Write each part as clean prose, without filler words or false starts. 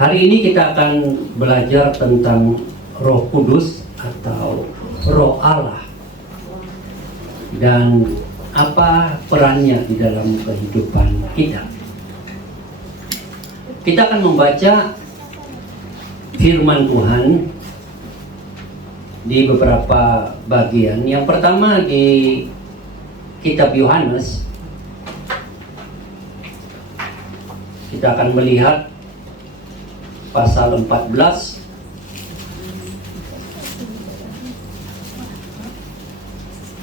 Hari ini kita akan belajar tentang Roh Kudus atau Roh Allah dan apa perannya di dalam kehidupan kita. Kita akan membaca firman Tuhan di beberapa bagian. Yang pertama di kitab Yohanes. Kita akan melihat pasal 14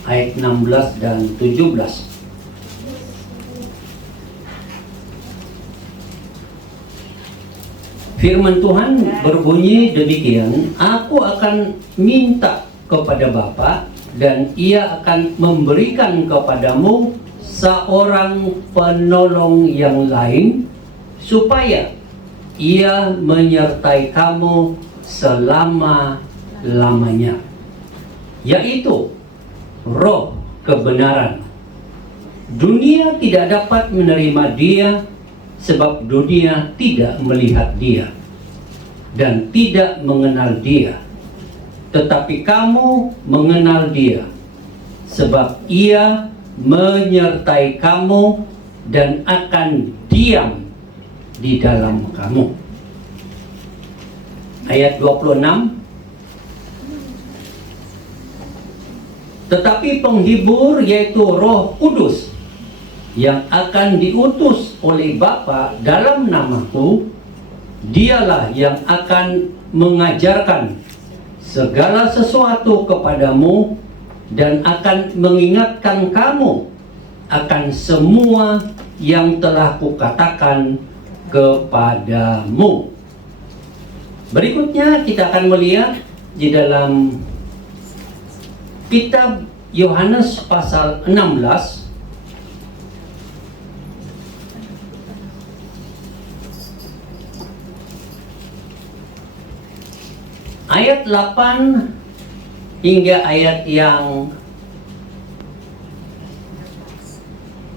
ayat 16 dan 17. Firman Tuhan berbunyi demikian, "Aku akan minta kepada Bapa dan Ia akan memberikan kepadamu seorang penolong yang lain, supaya Ia menyertai kamu selama-lamanya, yaitu Roh kebenaran. Dunia tidak dapat menerima Dia, sebab dunia tidak melihat Dia dan tidak mengenal Dia. Tetapi kamu mengenal Dia, sebab Ia menyertai kamu dan akan diam di dalam kamu." Ayat 26. "Tetapi penghibur, yaitu Roh Kudus, yang akan diutus oleh Bapa dalam namaku, Dialah yang akan mengajarkan segala sesuatu kepadamu dan akan mengingatkan kamu akan semua yang telah kukatakan kepadamu." Berikutnya kita akan melihat di dalam kitab Yohanes pasal 16 ayat 8 hingga ayat yang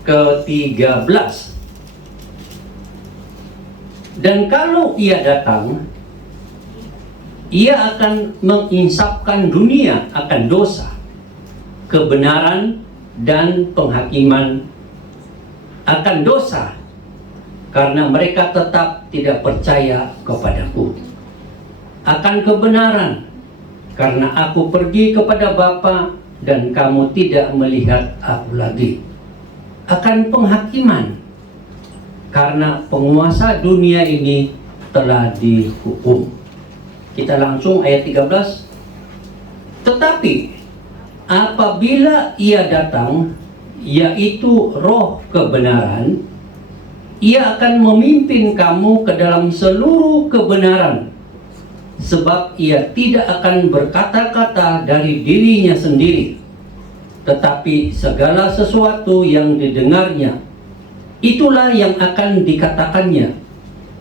ke-13. "Dan kalau Ia datang, Ia akan menginsafkan dunia akan dosa, kebenaran, dan penghakiman. Akan dosa, karena mereka tetap tidak percaya kepadaku. Akan kebenaran, karena aku pergi kepada Bapa dan kamu tidak melihat aku lagi. Akan penghakiman, karena penguasa dunia ini telah dihukum." Kita langsung ayat 13. "Tetapi apabila Ia datang, yaitu Roh kebenaran, Ia akan memimpin kamu ke dalam seluruh kebenaran, sebab Ia tidak akan berkata-kata dari dirinya sendiri, tetapi segala sesuatu yang didengarnya, itulah yang akan dikatakannya,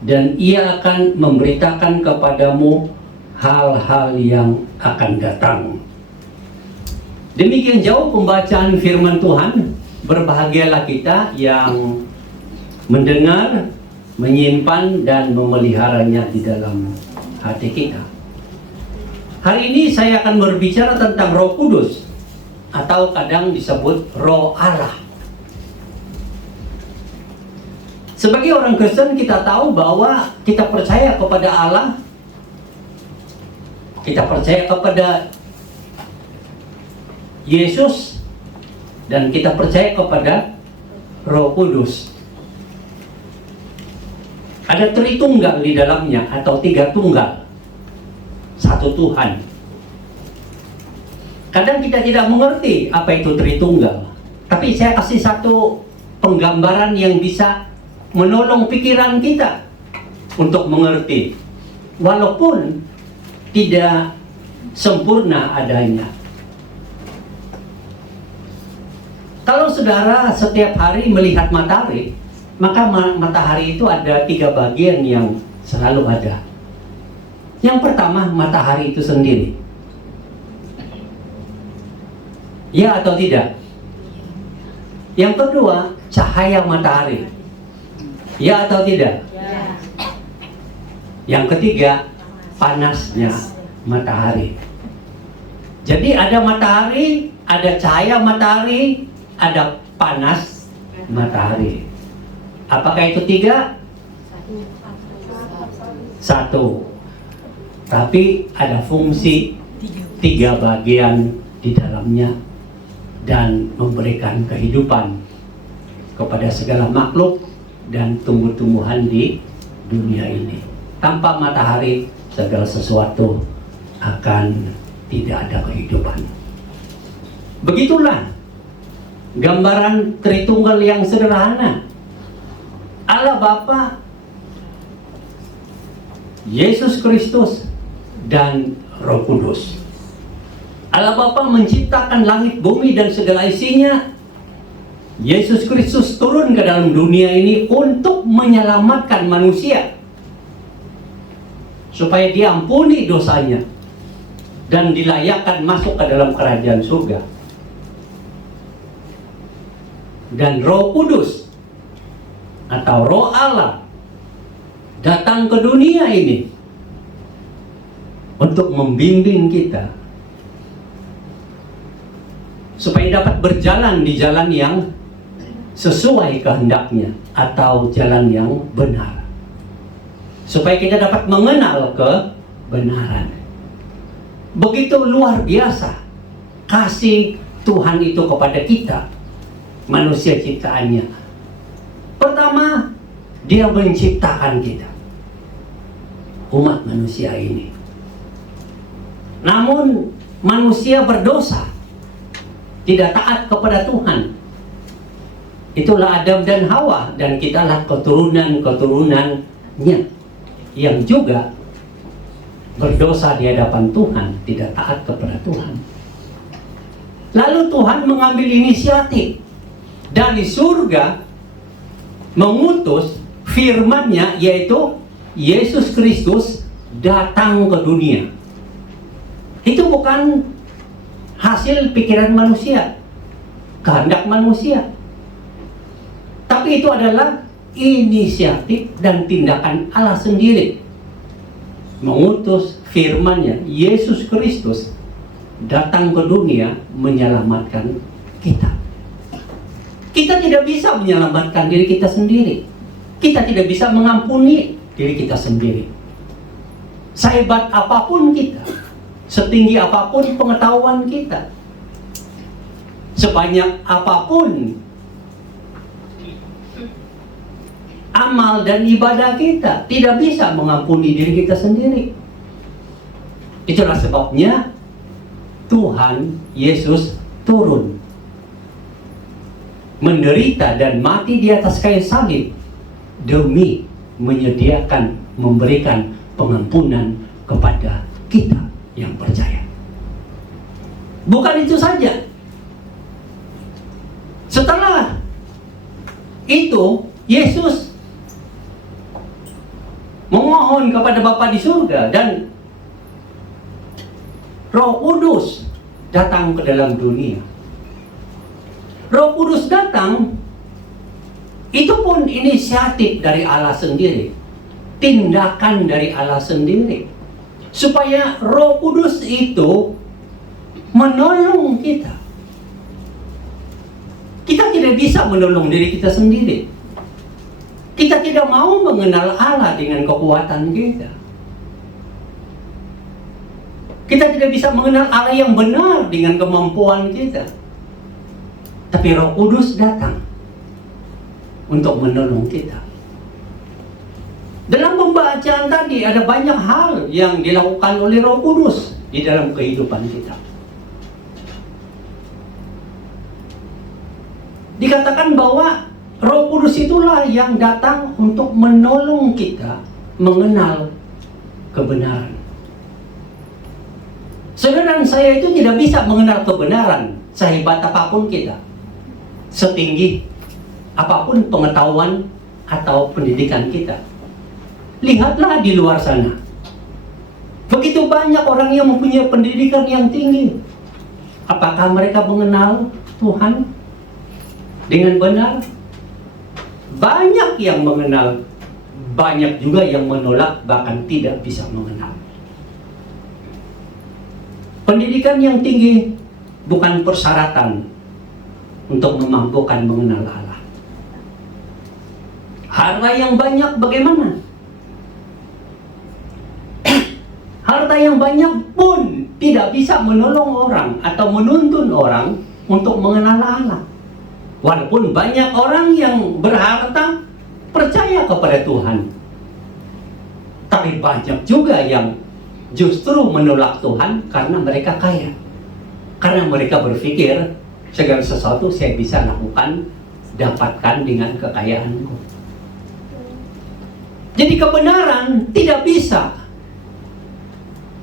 dan Ia akan memberitakan kepadamu hal-hal yang akan datang." Demikian jauh pembacaan firman Tuhan. Berbahagialah kita yang mendengar, menyimpan, dan memeliharanya di dalam hati kita. Hari ini saya akan berbicara tentang Roh Kudus, atau kadang disebut Roh Allah. Sebagai orang Kristen, kita tahu bahwa kita percaya kepada Allah, kita percaya kepada Yesus, dan kita percaya kepada Roh Kudus. Ada Tritunggal di dalamnya, atau tiga tunggal, satu Tuhan. Kadang kita tidak mengerti apa itu Tritunggal, tapi saya kasih satu penggambaran yang bisa menolong pikiran kita untuk mengerti, walaupun tidak sempurna adanya. Kalau saudara setiap hari melihat matahari, maka matahari itu ada tiga bagian yang selalu ada. Yang pertama, matahari itu sendiri. Ya atau tidak? Yang kedua, cahaya matahari. Ya atau tidak? Yang ketiga, panasnya matahari. Jadi ada matahari, ada cahaya matahari, ada panas matahari. Apakah itu tiga? Satu. Tapi ada fungsi tiga bagian di dalamnya dan memberikan kehidupan kepada segala makhluk dan tumbuh-tumbuhan di dunia ini. Tanpa matahari, segala sesuatu akan tidak ada kehidupan. Begitulah gambaran Tritunggal yang sederhana. Allah Bapa, Yesus Kristus, dan Roh Kudus. Allah Bapa menciptakan langit, bumi, dan segala isinya. Yesus Kristus turun ke dalam dunia ini untuk menyelamatkan manusia, supaya diampuni dosanya dan dilayakkan masuk ke dalam kerajaan surga. Dan Roh Kudus atau Roh Allah datang ke dunia ini untuk membimbing kita supaya dapat berjalan di jalan yang sesuai kehendaknya atau jalan yang benar, supaya kita dapat mengenal kebenaran. Begitu luar biasa kasih Tuhan itu kepada kita, manusia ciptaannya. Pertama, Dia menciptakan kita, umat manusia ini. Namun manusia berdosa, tidak taat kepada Tuhan. Itulah Adam dan Hawa, dan kitalah keturunan-keturunannya yang juga berdosa di hadapan Tuhan, tidak taat kepada Tuhan. Lalu Tuhan mengambil inisiatif dari surga, mengutus firman-Nya, yaitu Yesus Kristus datang ke dunia. Itu bukan hasil pikiran manusia, kehendak manusia, tapi itu adalah inisiatif dan tindakan Allah sendiri, mengutus firman-Nya, Yesus Kristus datang ke dunia menyelamatkan kita. Kita tidak bisa menyelamatkan diri kita sendiri. Kita tidak bisa mengampuni diri kita sendiri. Sehebat apapun kita, setinggi apapun pengetahuan kita, sebanyak apapun amal dan ibadah kita, tidak bisa mengampuni diri kita sendiri. Itulah sebabnya Tuhan Yesus turun, menderita dan mati di atas kayu salib demi menyediakan, memberikan pengampunan kepada kita yang percaya. Bukan itu saja. Setelah itu, Yesus memohon kepada Bapa di surga, dan Roh Kudus datang ke dalam dunia. Roh Kudus datang, itu pun inisiatif dari Allah sendiri, tindakan dari Allah sendiri, supaya Roh Kudus itu menolong kita. Kita tidak bisa menolong diri kita sendiri. Kita tidak mau mengenal Allah dengan kekuatan kita. Kita tidak bisa mengenal Allah yang benar dengan kemampuan kita. Tapi Roh Kudus datang untuk menolong kita. Dalam pembacaan tadi ada banyak hal yang dilakukan oleh Roh Kudus di dalam kehidupan kita. Dikatakan bahwa Roh Kudus itulah yang datang untuk menolong kita mengenal kebenaran. Saudara dan saya itu tidak bisa mengenal kebenaran sehebat apapun kita, setinggi apapun pengetahuan atau pendidikan kita. Lihatlah di luar sana, begitu banyak orang yang mempunyai pendidikan yang tinggi. Apakah mereka mengenal Tuhan dengan benar? Banyak yang mengenal, banyak juga yang menolak, bahkan tidak bisa mengenal. Pendidikan yang tinggi bukan persyaratan untuk memampukan mengenal Allah. Harta yang banyak bagaimana? Harta yang banyak pun tidak bisa menolong orang atau menuntun orang untuk mengenal Allah. Walaupun banyak orang yang berharta percaya kepada Tuhan, tapi banyak juga yang justru menolak Tuhan karena mereka kaya. Karena mereka berpikir segala sesuatu saya bisa lakukan, dapatkan dengan kekayaanku. Jadi kebenaran tidak bisa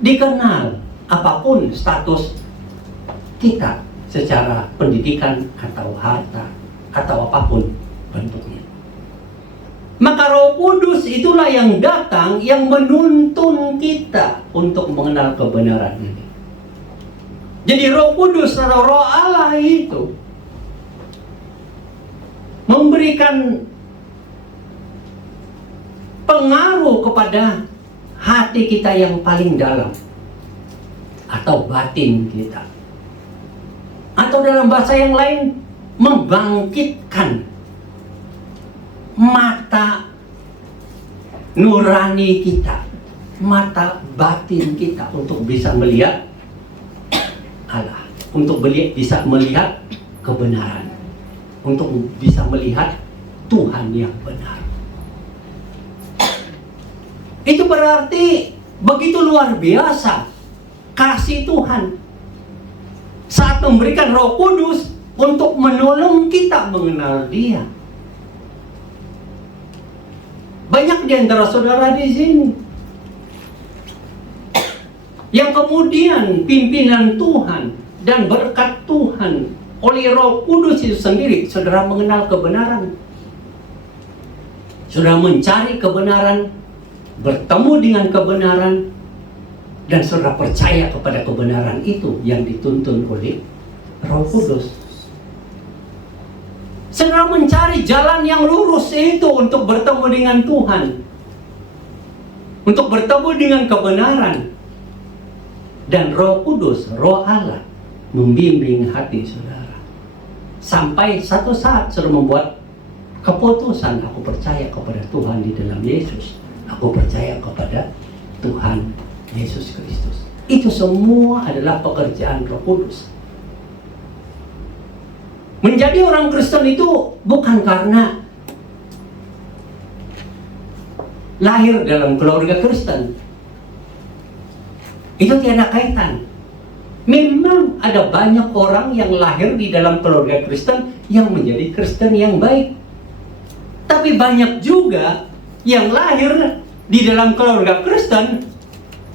dikenal apapun status kita secara pendidikan atau harta atau apapun bentuknya. Maka Roh Kudus itulah yang datang, yang menuntun kita untuk mengenal kebenaran ini. Jadi Roh Kudus atau Roh Allah itu memberikan pengaruh kepada hati kita yang paling dalam atau batin kita. Atau dalam bahasa yang lain, membangkitkan mata nurani kita, mata batin kita untuk bisa melihat Allah, untuk bisa melihat kebenaran, untuk bisa melihat Tuhan yang benar. Itu berarti begitu luar biasa kasih Tuhan saat memberikan Roh Kudus untuk menolong kita mengenal Dia. Banyak di antara saudara di sini yang kemudian pimpinan Tuhan dan berkat Tuhan oleh Roh Kudus itu sendiri, saudara mengenal kebenaran, saudara mencari kebenaran, bertemu dengan kebenaran, dan saudara percaya kepada kebenaran itu yang dituntun oleh Roh Kudus. Saudara mencari jalan yang lurus itu untuk bertemu dengan Tuhan, untuk bertemu dengan kebenaran, dan Roh Kudus, Roh Allah membimbing hati saudara sampai satu saat saudara membuat keputusan, aku percaya kepada Tuhan di dalam Yesus, aku percaya kepada Tuhan Yesus Kristus. Itu semua adalah pekerjaan Roh Kudus. Menjadi orang Kristen itu bukan karena lahir dalam keluarga Kristen. Itu tiada kaitan. Memang ada banyak orang yang lahir di dalam keluarga Kristen yang menjadi Kristen yang baik. Tapi banyak juga yang lahir di dalam keluarga Kristen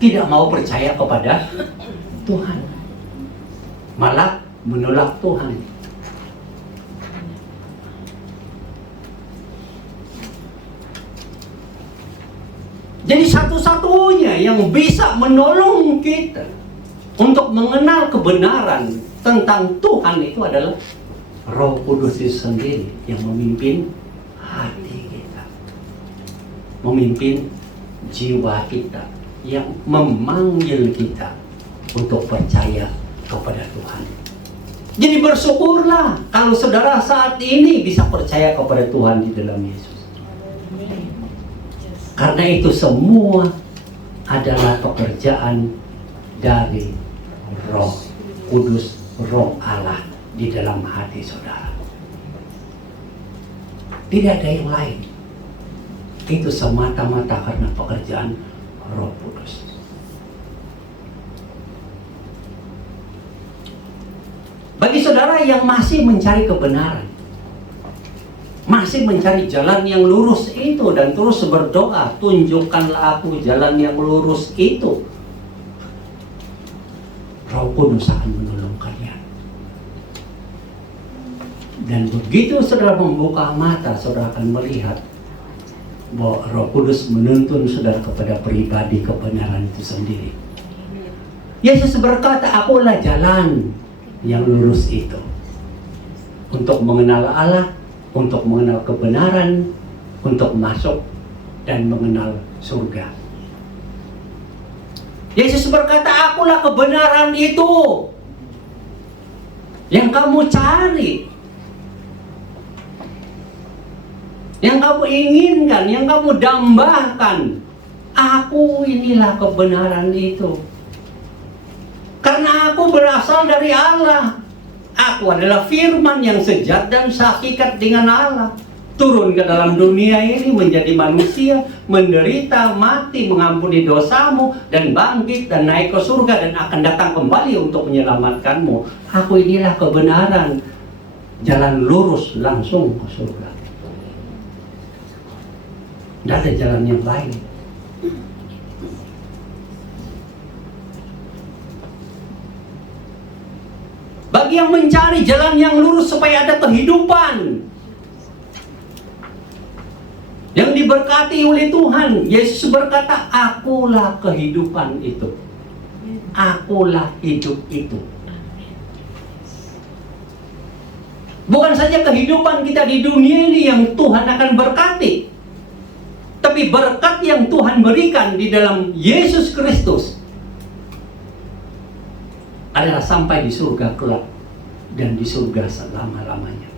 tidak mau percaya kepada Tuhan, malah menolak Tuhan. Jadi satu-satunya yang bisa menolong kita untuk mengenal kebenaran tentang Tuhan itu adalah Roh Kudus itu sendiri yang memimpin hati kita, memimpin jiwa kita, yang memanggil kita untuk percaya kepada Tuhan. Jadi bersyukurlah kalau saudara saat ini bisa percaya kepada Tuhan di dalam Yesus. Karena itu semua adalah pekerjaan dari Roh Kudus, Roh Allah di dalam hati saudara. Tidak ada yang lain. Itu semata-mata karena pekerjaan Roh Kudus. Bagi saudara yang masih mencari kebenaran, masih mencari jalan yang lurus itu, dan terus berdoa, tunjukkanlah aku jalan yang lurus itu, Roh Kudus akan menolong kalian. Dan begitu saudara membuka mata, saudara akan melihat bahwa Roh Kudus menuntun saudara kepada pribadi kebenaran itu sendiri. Yesus berkata, akulah jalan yang lurus itu, untuk mengenal Allah, untuk mengenal kebenaran, untuk masuk dan mengenal surga. Yesus berkata, akulah kebenaran itu yang kamu cari, yang kamu inginkan, yang kamu dambakan. Aku inilah kebenaran itu. Karena aku berasal dari Allah. Aku adalah firman yang sejat dan sehakikat dengan Allah. Turun ke dalam dunia ini menjadi manusia, menderita, mati, mengampuni dosamu, dan bangkit dan naik ke surga dan akan datang kembali untuk menyelamatkanmu. Aku inilah kebenaran, jalan lurus langsung ke surga. Tidak ada jalan yang lain. Bagi yang mencari jalan yang lurus supaya ada kehidupan yang diberkati oleh Tuhan, Yesus berkata, akulah kehidupan itu. Akulah hidup itu. Bukan saja kehidupan kita di dunia ini yang Tuhan akan berkati, tapi berkat yang Tuhan berikan di dalam Yesus Kristus adalah sampai di surga kelak dan di surga selama-lamanya.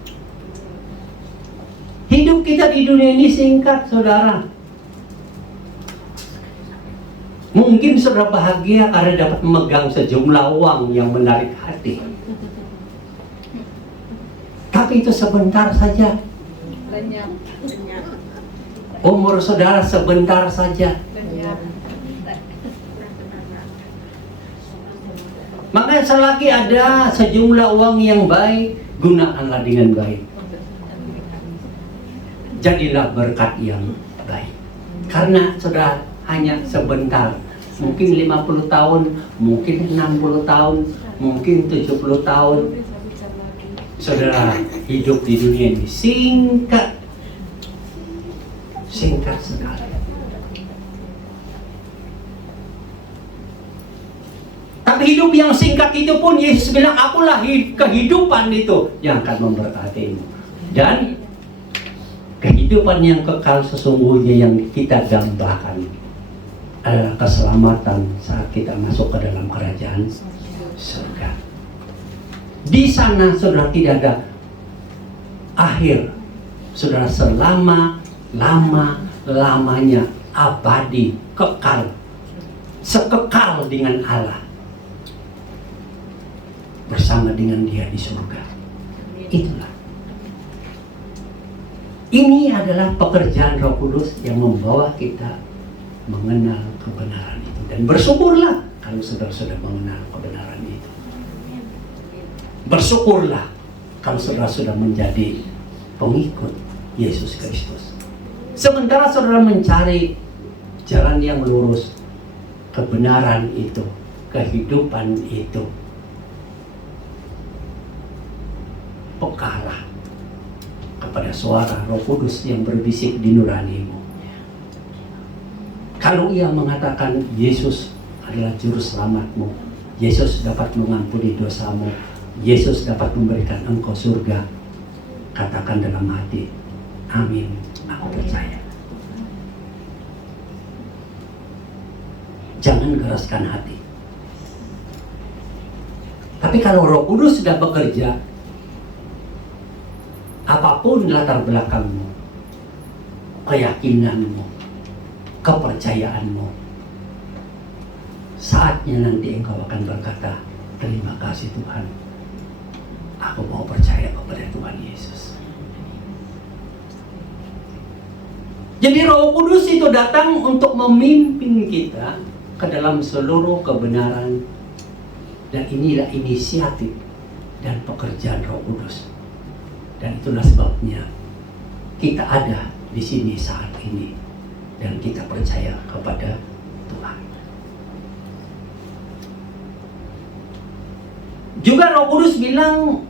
Hidup kita di dunia ini singkat, saudara. Mungkin saudara bahagia karena dapat memegang sejumlah uang yang menarik hati. Tapi itu sebentar saja. Umur saudara sebentar saja. Maka selagi ada sejumlah uang yang baik, gunakanlah dengan baik. Jadilah berkat yang baik. Karena saudara hanya sebentar. Mungkin 50 tahun, mungkin 60 tahun, mungkin 70 tahun. Saudara hidup di dunia ini singkat. Singkat sekali. Tapi hidup yang singkat itu pun Yesus bilang, akulah kehidupan itu yang akan memberkatimu. Dan kehidupan yang kekal sesungguhnya yang kita dambakan adalah keselamatan saat kita masuk ke dalam kerajaan surga. Di sana saudara tidak ada akhir. Saudara selama-lamanya abadi, kekal, sekekal dengan Allah, bersama dengan Dia di surga. Itulah. Ini adalah pekerjaan Roh Kudus yang membawa kita mengenal kebenaran itu. Dan bersyukurlah kalau saudara sudah mengenal kebenaran itu. Bersyukurlah kalau saudara sudah menjadi pengikut Yesus Kristus. Sementara saudara mencari jalan yang lurus, kebenaran itu, kehidupan itu, pekalah kepada suara Roh Kudus yang berbisik di nuranimu. Kalau ia mengatakan Yesus adalah juru selamatmu, Yesus dapat mengampuni dosamu, Yesus dapat memberikan engkau surga, katakan dalam hati, amin, aku percaya. Jangan keraskan hati. Tapi kalau Roh Kudus sudah bekerja, apapun latar belakangmu, keyakinanmu, kepercayaanmu, saatnya nanti engkau akan berkata, terima kasih Tuhan, aku mau percaya kepada Tuhan Yesus. Jadi Roh Kudus itu datang untuk memimpin kita ke dalam seluruh kebenaran, dan inilah inisiatif dan pekerjaan Roh Kudus. Dan itulah sebabnya kita ada di sini saat ini dan kita percaya kepada Tuhan. Juga Roh Kudus bilang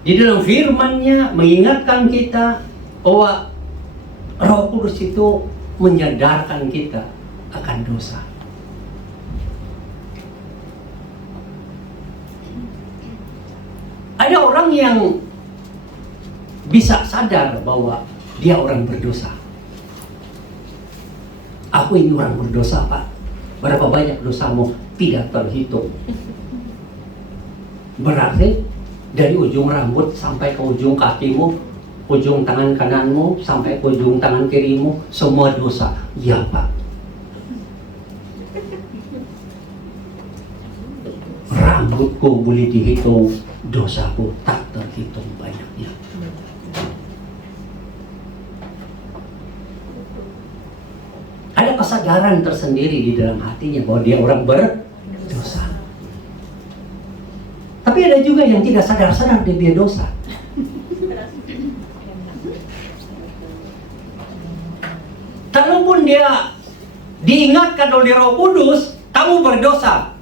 di dalam firman-Nya, mengingatkan kita bahwa Roh Kudus itu menyadarkan kita akan dosa. Ada orang yang bisa sadar bahwa dia orang berdosa. Aku ini orang berdosa, Pak. Berapa banyak dosamu? Tidak terhitung. Berarti dari ujung rambut sampai ke ujung kakimu, ujung tangan kananmu sampai ke ujung tangan kirimu, semua dosa. Ya, Pak. Rambutku boleh dihitung, dosaku tak terhitung banyaknya. Ada kesadaran tersendiri di dalam hatinya bahwa dia orang berdosa. Tapi ada juga yang tidak sadar-sadar dia dosa. Kalaupun dia diingatkan oleh Roh Kudus, kamu berdosa,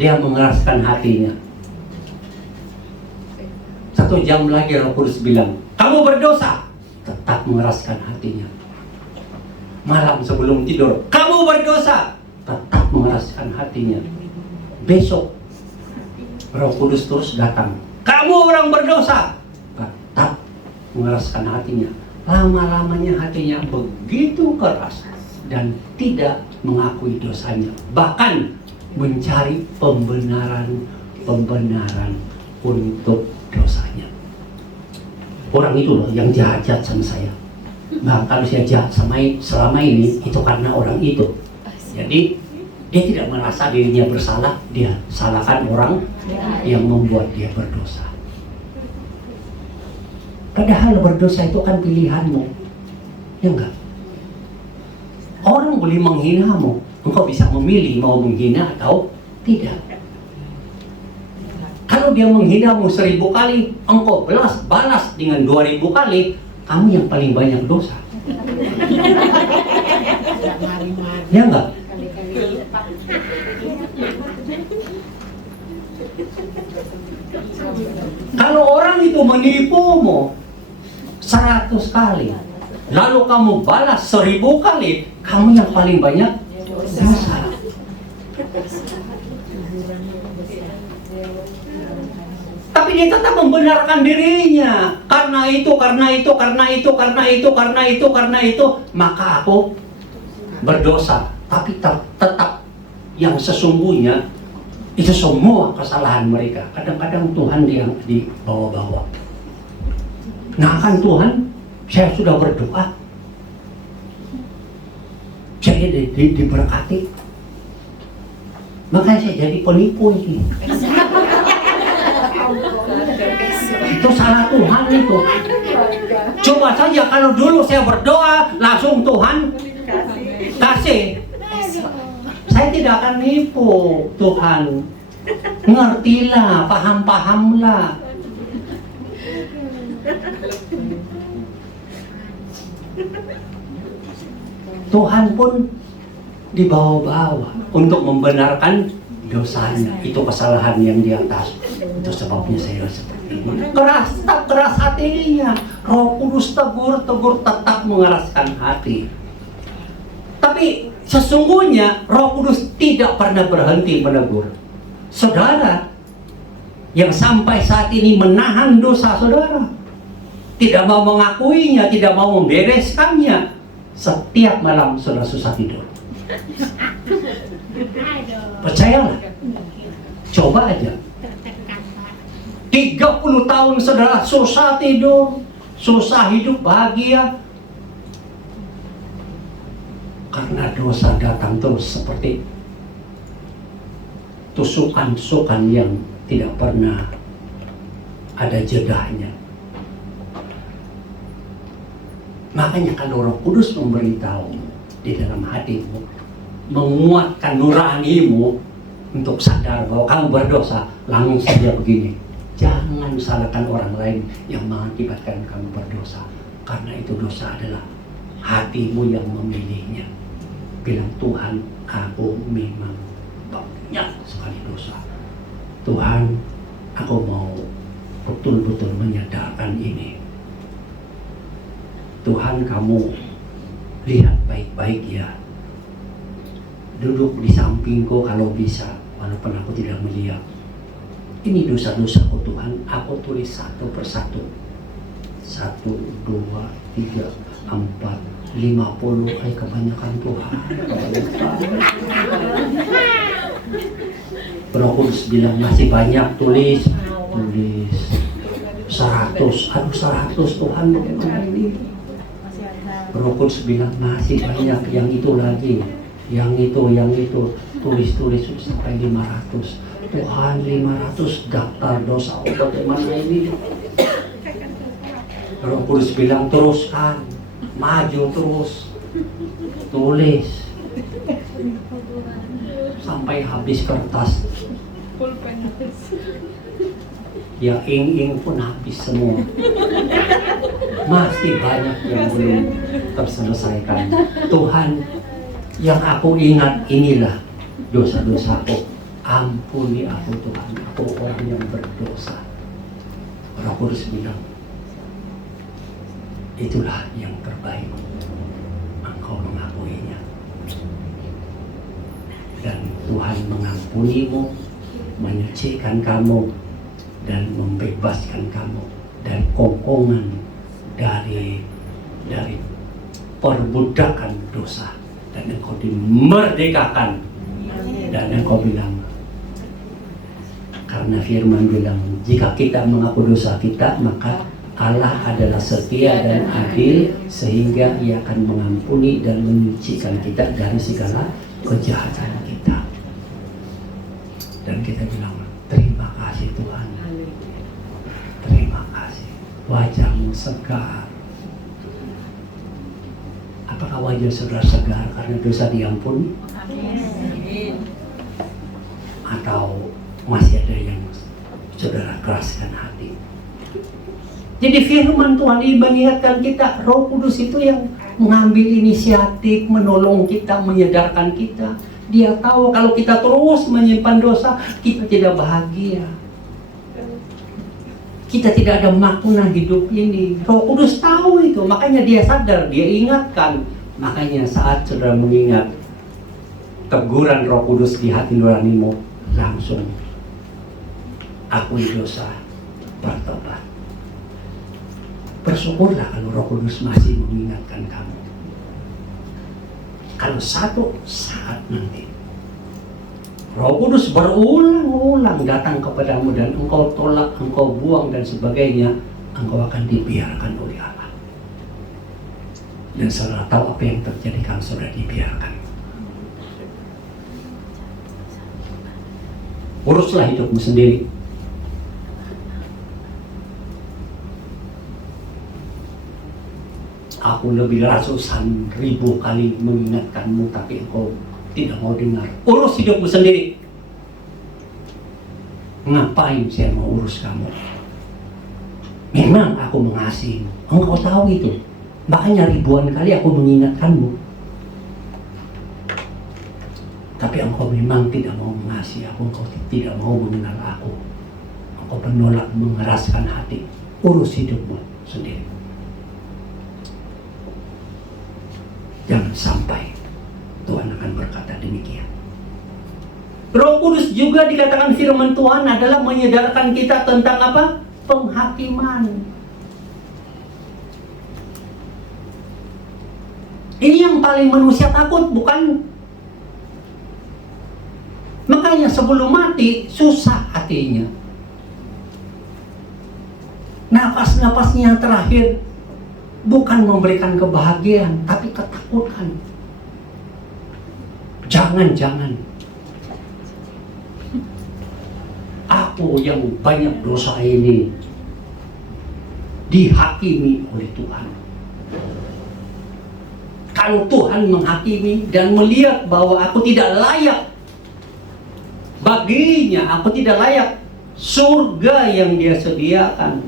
dia mengeraskan hatinya. 1 jam lagi Roh Kudus bilang, kamu berdosa, tetap mengeraskan hatinya. Malam sebelum tidur, kamu berdosa, tetap mengeraskan hatinya. Besok Roh Kudus terus datang, kamu orang berdosa, tetap mengeraskan hatinya. Lama-lamanya hatinya begitu keras dan tidak mengakui dosanya, bahkan mencari pembenaran untuk dosanya. Orang itu loh yang jahat sama saya. Nah, kalau saya jahat selama ini itu karena orang itu. Jadi dia tidak merasa dirinya bersalah, dia salahkan orang yang membuat dia berdosa. Padahal berdosa itu kan pilihanmu, ya enggak? Orang boleh menghinamu, engkau bisa memilih mau menghina atau tidak. Kalau dia menghinamu 1000 kali, engkau balas dengan 2000 kali, kamu yang paling banyak dosa. Ya enggak? Kalau orang itu menipumu 100 kali, lalu kamu balas 1000 kali, kamu yang paling banyak dosa. Tapi dia tetap membenarkan dirinya. Karena itu, maka aku berdosa. Tapi tetap yang sesungguhnya itu semua kesalahan mereka. Kadang-kadang Tuhan dia dibawa-bawa. Nah kan Tuhan, saya sudah berdoa, saya diberkati, makanya saya jadi penipu ini. Itu salah Tuhan itu. Coba saja kalau dulu saya berdoa langsung Tuhan kasih, saya tidak akan nipu Tuhan. Ngertilah, paham-pahamlah. Tuhan pun dibawa-bawa untuk membenarkan dosanya. Itu kesalahan yang di atas. Itu sebabnya saya seperti ini. Keras hatinya. Roh Kudus tegur tetap mengeraskan hati. Tapi sesungguhnya Roh Kudus tidak pernah berhenti menegur. Saudara yang sampai saat ini menahan dosa saudara, tidak mau mengakuinya, tidak mau membereskannya, setiap malam saudara susah tidur. Percayalah, coba aja. 30 tahun saudara susah tidur, susah hidup bahagia, karena dosa datang terus seperti tusukan-tusukan yang tidak pernah ada jedahnya. Makanya kalau Roh Kudus memberitahu di dalam hatimu, menguatkan nuranimu untuk sadar bahwa kamu berdosa, langsung saja begini, jangan salahkan orang lain yang mengakibatkan kamu berdosa, karena itu dosa adalah hatimu yang memilihnya. Bilang, Tuhan, aku memang banyak sekali dosa. Tuhan, aku mau betul-betul menyadarkan ini. Tuhan, kamu lihat baik-baik ya. Duduk di sampingku kalau bisa, walaupun aku tidak melihat. Ini dosa-dosaku Tuhan, aku tulis satu persatu. 1, 2, 3, 4, 50 ay kebanyakan Tuhan. Roh Kudus bilang masih banyak, tulis 100. Aduh 100 Tuhan, bagaimana ini? Roh Kudus bilang masih banyak, yang itu lagi, yang itu, tulis sampai 500. Tuhan 500 daftar dosa, bagaimana ini? Roh Kudus bilang teruskan, maju terus, tulis sampai habis kertas. Ya ing pun habis semua. Masih banyak yang belum terselesaikan. Tuhan, yang aku ingat inilah dosa-dosaku. Ampuni aku Tuhan, aku orang yang berdosa. Roh Kudus bilang, itulah yang terbaik. Engkau mengakuinya. Dan Tuhan mengampunimu, menyucikan kamu, dan membebaskan kamu dari kokongan, dari perbudakan dosa, dan engkau dimerdekakan. Dan engkau bilang, karena firman bilang, jika kita mengaku dosa kita, maka Allah adalah setia dan adil, sehingga Ia akan mengampuni dan menyucikan kita dari segala kejahatan kita. Dan kita bilang, terima kasih Tuhan, terima kasih. Wajahmu segar. Apakah wajah saudara segar karena dosa diampuni? Atau masih ada yang saudara keraskan hati? Jadi firman Tuhan ini mengingatkan kita, Roh Kudus itu yang mengambil inisiatif, menolong kita, menyadarkan kita. Dia tahu kalau kita terus menyimpan dosa, kita tidak bahagia. Kita tidak ada makna hidup ini. Roh Kudus tahu itu, makanya dia sadar, dia ingatkan. Makanya saat saudara mengingat teguran Roh Kudus di hati nuranimu, langsung akui dosa, bertobat. Bersyukurlah kalau Roh Kudus masih mengingatkan kamu. Kalau satu saat nanti Roh Kudus berulang-ulang datang kepadamu dan engkau tolak, engkau buang dan sebagainya, engkau akan dibiarkan oleh Allah. Dan saudara tahu apa yang terjadi kalau saudara dibiarkan. Uruslah hidupmu sendiri. Aku lebih ratusan ribu kali mengingatkanmu, tapi engkau tidak mau dengar. Urus hidupmu sendiri. Ngapain saya mau urus kamu? Memang aku mengasihimu. Engkau tahu itu. Makanya ribuan kali aku mengingatkanmu. Tapi engkau memang tidak mau mengasihi aku. Engkau tidak mau mengenal aku. Engkau menolak, mengeraskan hati. Urus hidupmu sendiri. Jangan sampai Tuhan akan berkata demikian. Roh Kudus juga dikatakan firman Tuhan adalah menyadarkan kita tentang apa? Penghakiman. Ini yang paling manusia takut, bukan? Makanya sebelum mati susah hatinya. Nafas-nafasnya yang terakhir bukan memberikan kebahagiaan, tapi ketakutan. Jangan-jangan aku yang banyak dosa ini dihakimi oleh Tuhan. Kalau Tuhan menghakimi dan melihat bahwa aku tidak layak baginya, aku tidak layak surga yang Dia sediakan,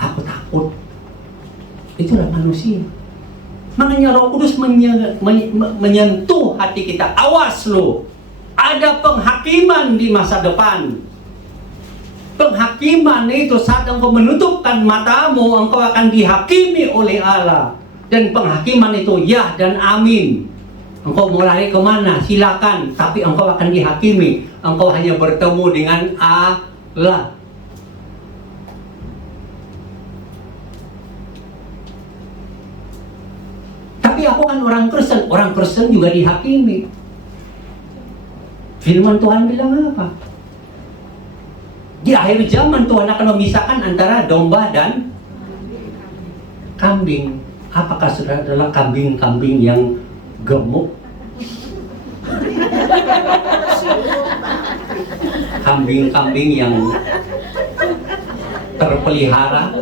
aku takut. Itulah manusia. Makanya Roh Kudus menyentuh hati kita. Awas lo, ada penghakiman di masa depan. Penghakiman itu saat engkau menutupkan matamu, engkau akan dihakimi oleh Allah. Dan penghakiman itu ya dan amin. Engkau mau lari kemana? Silakan. Tapi engkau akan dihakimi. Engkau hanya bertemu dengan Allah. Tapi aku kan orang Kristen juga dihakimi. Firman Tuhan bilang apa? Di akhir zaman Tuhan akan memisahkan antara domba dan kambing. Apakah saudara adalah kambing-kambing yang gemuk? Kambing-kambing yang terpelihara?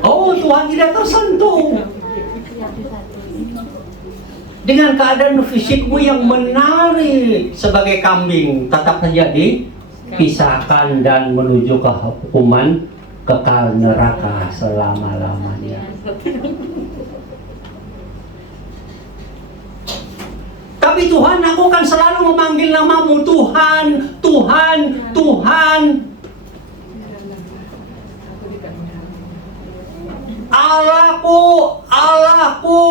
Oh, Tuhan tidak tersentuh dengan keadaan fisikmu yang menarik sebagai kambing. Tetap saja dipisahkan dan menuju ke hukuman kekal neraka selama-lamanya. Tapi Tuhan, aku kan selalu memanggil namamu Tuhan, Tuhan, Tuhan. Allahku, Allahku.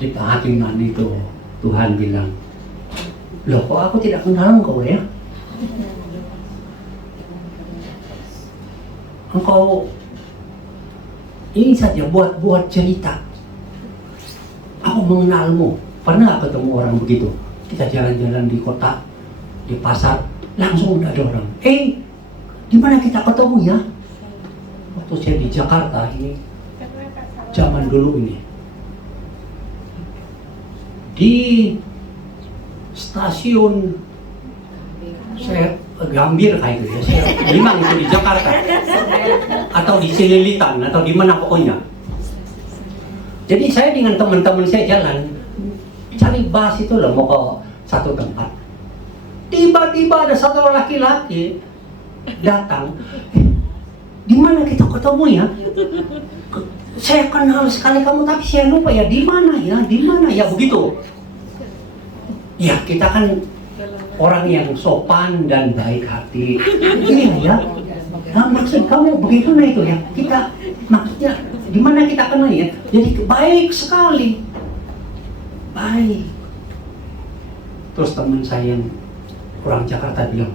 Di penghakiman itu Tuhan bilang, loh kok aku tidak kenal engkau ya? Engkau ini saja buat cerita. Aku mengenalmu. Pernah ketemu orang begitu? Kita jalan-jalan di kota, di pasar, langsung ada orang. Di mana kita ketemu ya? Waktu saya di Jakarta ini, zaman dulu ini, di stasiun saya Gambir kayak gitu ya, saya bilang itu di Jakarta atau di Cililitan atau di mana pokoknya. Jadi saya dengan teman-teman saya jalan cari bus itu loh, mau ke satu tempat. Tiba-tiba ada satu laki-laki datang. Di mana kita ketemu ya? Saya kenal sekali kamu tapi saya lupa ya, di mana ya begitu. Ya kita kan orang yang sopan dan baik hati. Iya ya. Nah, maksud kamu begitu nah itu ya. Kita maksudnya di mana kita kenal ya? Jadi baik sekali. Baik. Terus teman saya yang orang Jakarta bilang,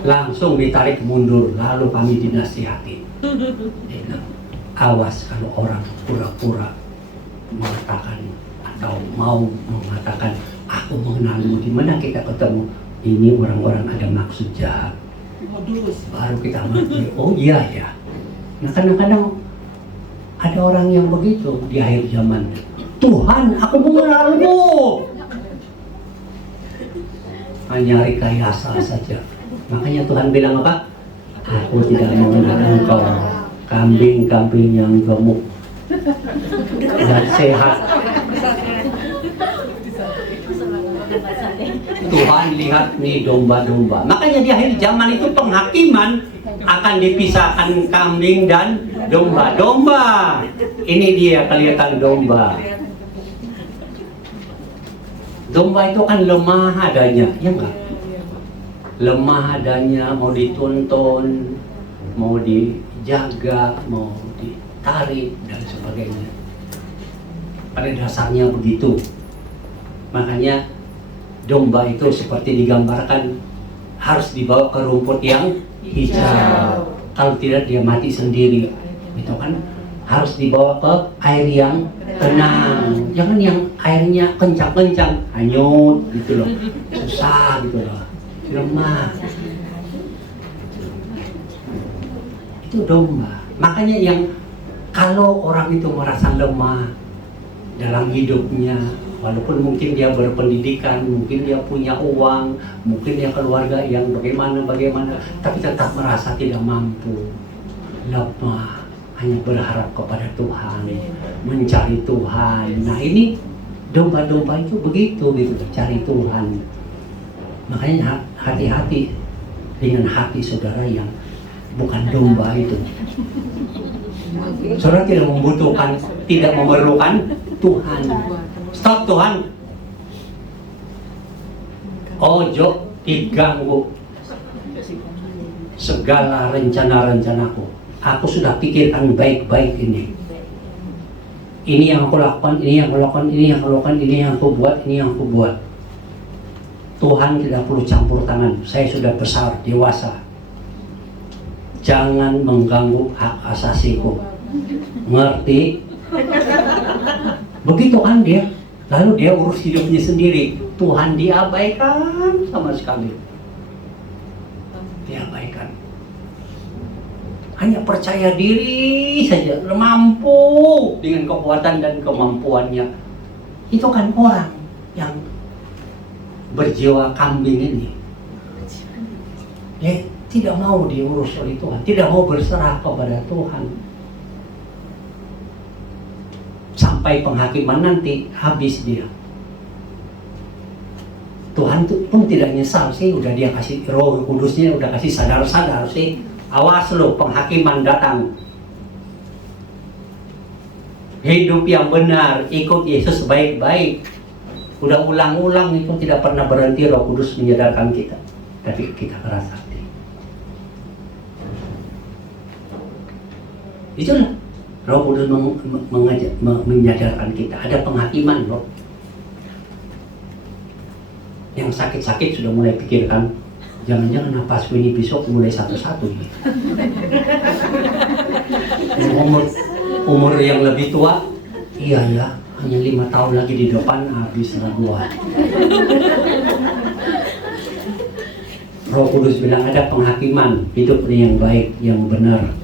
langsung ditarik mundur, lalu kami dinasihati. Dia bilang, awas kalau orang pura-pura mengatakan atau mau mengatakan aku mengenalmu, di mana kita ketemu, ini orang-orang ada maksud jahat. Baru kita mengerti, oh iya ya. Nah kadang-kadang ada orang yang begitu di akhir zaman. Tuhan, aku mengenalmu. Hanya rekayasa saja. Makanya Tuhan bilang apa? Aku tidak mengenal engkau, kambing-kambing yang gemuk dan sehat. Tuhan lihat nih domba-domba. Makanya di akhir zaman itu penghakiman akan dipisahkan kambing dan domba-domba. Ini dia kelihatan domba. Domba itu kan lemah adanya, ya enggak? Lemah adanya, mau dituntun, mau dijaga, mau ditarik dan sebagainya. Pada dasarnya begitu. Makanya domba itu seperti digambarkan harus dibawa ke rumput yang hijau. Kalau tidak dia mati sendiri. Itu kan harus dibawa ke air yang tenang. Jangan yang airnya kencang-kencang, hanyut gitu loh. Susah gitu loh. Lemah. Itu domba. Makanya yang kalau orang itu merasa lemah dalam hidupnya, walaupun mungkin dia berpendidikan, mungkin dia punya uang, mungkin dia keluarga yang bagaimana, tapi tetap merasa tidak mampu, lemah, hanya berharap kepada Tuhan, mencari Tuhan. Nah ini domba-domba itu begitu gitu, cari Tuhan. Makanya hati-hati dengan hati saudara yang bukan domba itu. Saudara tidak membutuhkan, tidak memerlukan Tuhan. Stop Tuhan. Ojo diganggu segala rencana-rencanaku. Aku sudah pikirkan baik-baik ini. Ini yang aku lakukan, ini yang aku lakukan, ini yang aku lakukan, ini yang aku buat, ini yang aku buat. Tuhan tidak perlu campur tangan. Saya sudah besar, dewasa. jangan mengganggu hak asasiku. Ngerti? Begitu kan dia. Lalu dia urus hidupnya sendiri. Tuhan diabaikan sama sekali. Diabaikan. Hanya percaya diri saja, mampu dengan kekuatan dan kemampuannya. Itu kan orang yang berjiwa kambing ini. Dia tidak mau diurus oleh Tuhan, tidak mau berserah kepada Tuhan. Sampai penghakiman nanti habis dia. Tuhan pun tidak nyesal sih, udah dia kasih Roh Kudusnya, udah kasih sadar-sadar sih. Awas lo, penghakiman datang. Hidup yang benar, ikut Yesus baik-baik. Udah ulang-ulang itu tidak pernah berhenti Roh Kudus menyadarkan kita. Tapi kita keras hati. Itulah Roh Kudus menyadarkan kita. Ada penghakiman loh. Yang sakit-sakit sudah mulai pikirkan, jangan-jangan napasku ini besok mulai satu-satu ya. Umur yang lebih tua, iya ya, hanya 5 tahun lagi di depan habis lah gua. Roh Kudus bilang ada penghakiman, hidup yang baik, yang benar.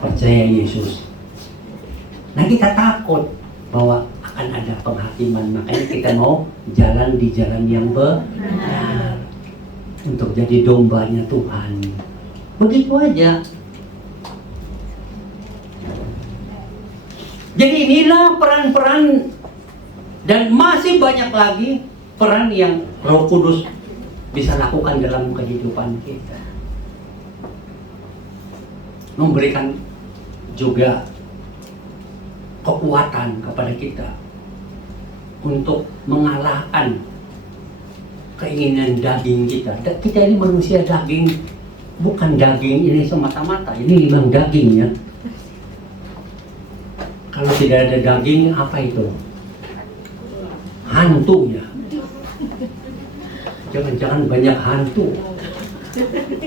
Percaya Yesus. Nah kita takut bahwa akan ada penghakiman, makanya kita mau jalan di jalan yang benar untuk jadi dombanya Tuhan. Begitu aja. Jadi inilah peran-peran dan masih banyak lagi peran yang Roh Kudus bisa lakukan dalam kehidupan kita. Memberikan juga kekuatan kepada kita untuk mengalahkan keinginan daging kita. Kita ini manusia daging, bukan daging ini semata-mata, ini memang dagingnya. Kalau tidak ada daging, apa itu? Hantunya. Jangan-jangan banyak hantu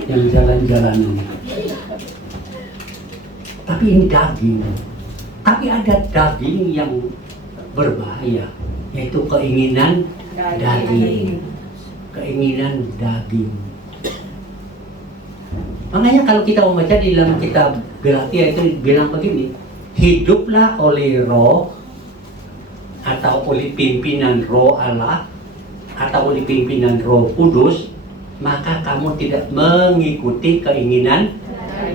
yang jalan-jalan ini. Tapi ini daging. Tapi ada daging yang berbahaya, yaitu keinginan daging. Keinginan daging. Makanya kalau kita membaca di dalam kitab Galatia itu bilang begini, hiduplah oleh Roh atau oleh pimpinan Roh Allah atau oleh pimpinan Roh Kudus, maka kamu tidak mengikuti keinginan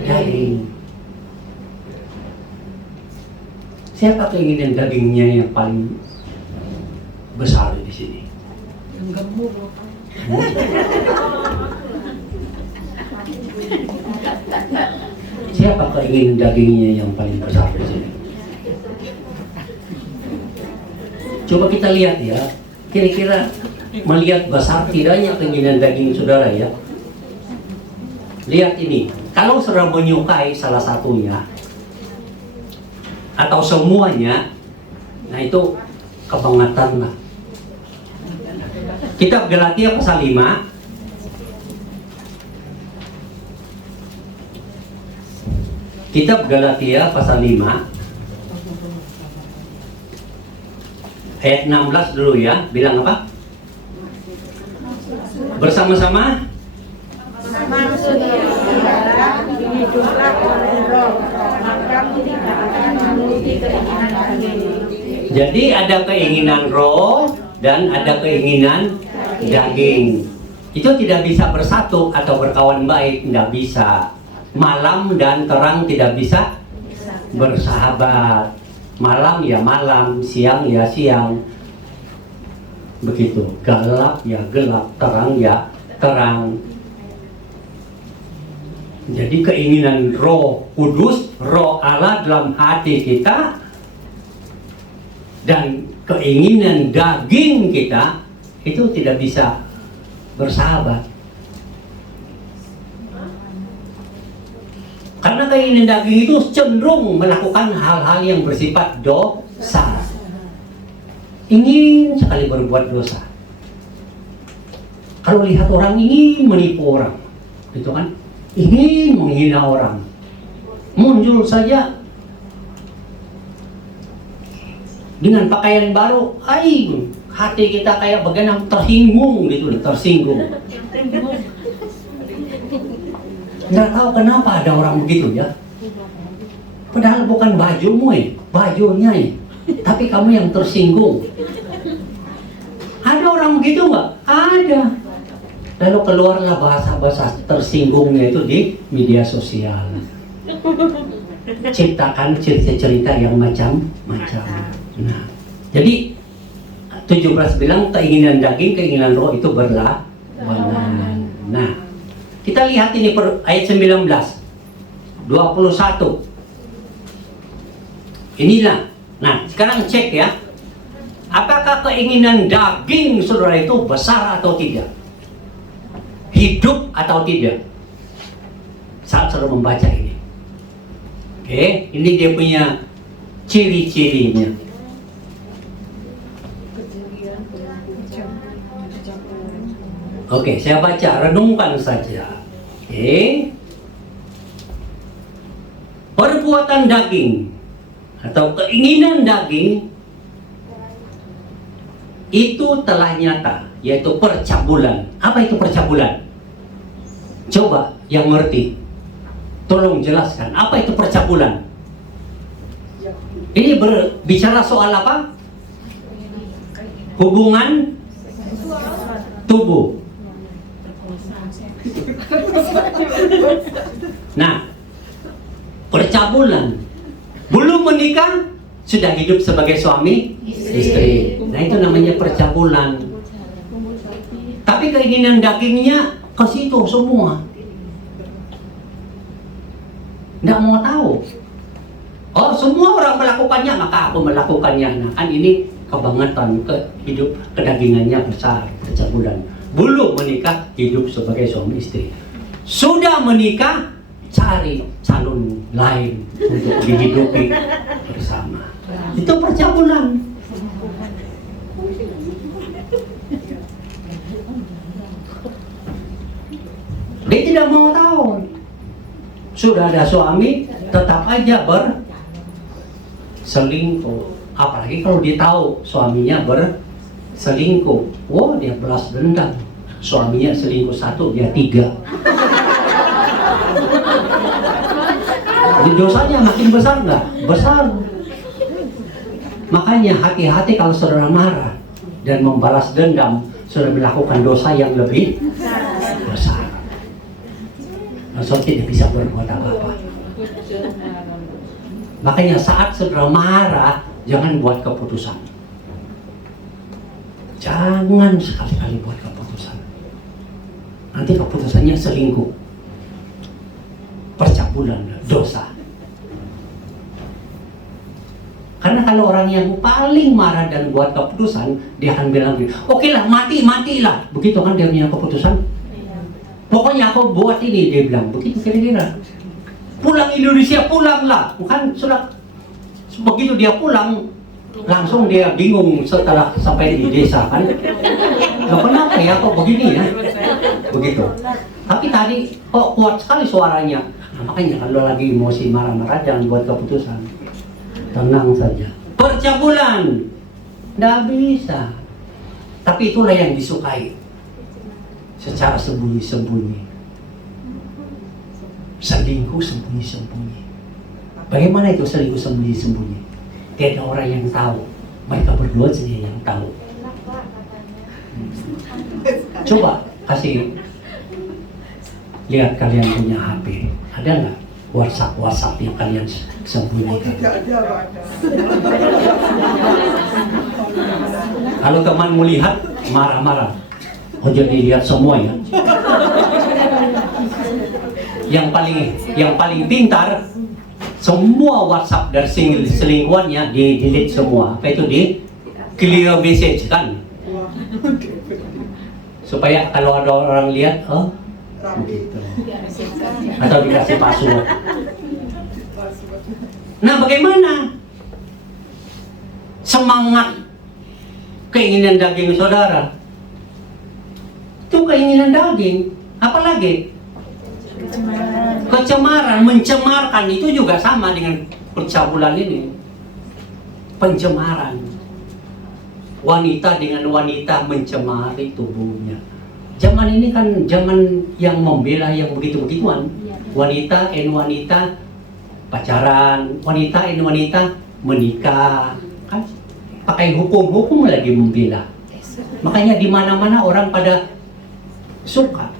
daging. Siapa keinginan dagingnya yang paling besar di sini? Yang gemuk. Siapa keinginan dagingnya yang paling besar di sini? Coba kita lihat ya, kira-kira melihat besar tidaknya keinginan daging saudara ya. Lihat ini, kalau saudara menyukai salah satunya atau semuanya, nah itu kebangetan lah. Kitab Galatia pasal 5 Kitab Galatia pasal 5 ayat 16 dulu ya, bilang apa? Bersama-sama hiduplah oleh Roh, maka tidak akan menuruti keinginan daging. Jadi ada keinginan roh dan ada keinginan daging. Itu tidak bisa bersatu atau berkawan baik, tidak bisa. Malam dan terang tidak bisa bersahabat. Malam ya malam, siang ya siang. Begitu. Gelap ya gelap, terang ya terang. Jadi keinginan Roh Kudus, Roh Allah dalam hati kita, dan keinginan daging kita itu tidak bisa bersahabat. Karena keinginan daging itu cenderung melakukan hal-hal yang bersifat dosa. Ingin sekali berbuat dosa. Kalau lihat orang ingin menipu orang, gitu kan? ingin menghina orang, muncul saja dengan pakaian baru, hati kita kayak bagaimana tersinggung gitu, tersinggung. Nggak tahu kenapa ada orang begitu ya. Padahal bukan bajumu bajunya tapi kamu yang tersinggung. Ada orang begitu nggak? Ada. Lalu keluarlah bahasa-bahasa tersinggungnya itu di media sosial. Ciptakan cerita-cerita yang macam-macam. Nah, jadi 17 bilang keinginan daging, keinginan roh itu berlawanan. Nah, kita lihat ini ayat 19, 21. Inilah. Nah, sekarang cek ya. Apakah keinginan daging saudara itu besar atau tidak? Hidup atau tidak? Saat saudara membaca ini. Oke, ini dia punya ciri-cirinya. Oke, saya baca, renungkan saja. Oke. Perbuatan daging atau keinginan daging itu telah nyata, yaitu percabulan. Apa itu percabulan? Coba yang ngerti, tolong jelaskan. Apa itu percabulan? Ini berbicara soal apa? Hubungan tubuh. Nah, percabulan. Belum menikah, sudah hidup sebagai suami istri. Nah, itu namanya percabulan. Tapi keinginan dagingnya ke situ semua. Nggak mau tahu. Oh, semua orang melakukannya, maka aku melakukannya. Nah, kan ini kebangetan, hidup kedagingannya besar, percabulan. Belum menikah, hidup sebagai suami istri. Sudah menikah, cari calon lain untuk dihidupi bersama. Itu percabulan. Dia tidak mau tahu. Sudah ada suami, tetap aja berselingkuh. Apalagi kalau dia tahu suaminya berselingkuh. Wah, dia balas dendam. Suaminya selingkuh 1, dia 3. Jadi dosanya makin besar nggak? Besar. Makanya hati-hati kalau saudara marah dan membalas dendam, saudara melakukan dosa yang lebih besar. Saudara tidak bisa berbuat apa-apa. Makanya saat saudara marah, jangan buat keputusan. Jangan sekali-kali buat keputusan. Nanti keputusannya selingkuh, percabulan, dosa. Karena kalau orang yang paling marah dan buat keputusan, dia akan bilang, oke lah, matilah. Begitu kan dia punya keputusan. Pokoknya aku buat ini, dia bilang. Begitu kira-kira. Pulang Indonesia, pulanglah. Bukan sudah. Begitu dia pulang, langsung dia bingung setelah sampai di desa kan. Loh, kenapa ya kok begini ya? Begitu. Tapi tadi kok kuat sekali suaranya. Nah, makanya kalau lagi emosi marah-marah jangan buat keputusan. Tenang saja. Percabulan, nggak bisa. Tapi itulah yang disukai. Secara sembunyi-sembunyi. Selingkuh sembunyi-sembunyi. Bagaimana itu selingkuh sembunyi-sembunyi? Tidak ada orang yang tahu. Mereka berdua saja yang tahu. Coba kasih lihat kalian punya HP. Ada nggak WhatsApp yang kalian sembunyikan? Kalau teman melihat marah-marah. Oh, jadi lihat semua ya. Yang paling pintar, semua WhatsApp dari selingkuhannya di delete semua. Apa itu di clear message kan? Supaya kalau ada orang lihat, oh begitu. Atau dikasih password. Nah, bagaimana semangat keinginan daging saudara? Itu keinginan daging. Apalagi Pencemaran, mencemarkan itu juga sama dengan percabulan ini. Pencemaran. Wanita dengan wanita mencemari tubuhnya. Zaman ini kan zaman yang membela yang begitu-begituan. Wanita and wanita pacaran, wanita and wanita menikah. Kan pakai hukum-hukum lagi membela. Makanya di mana-mana orang pada suka.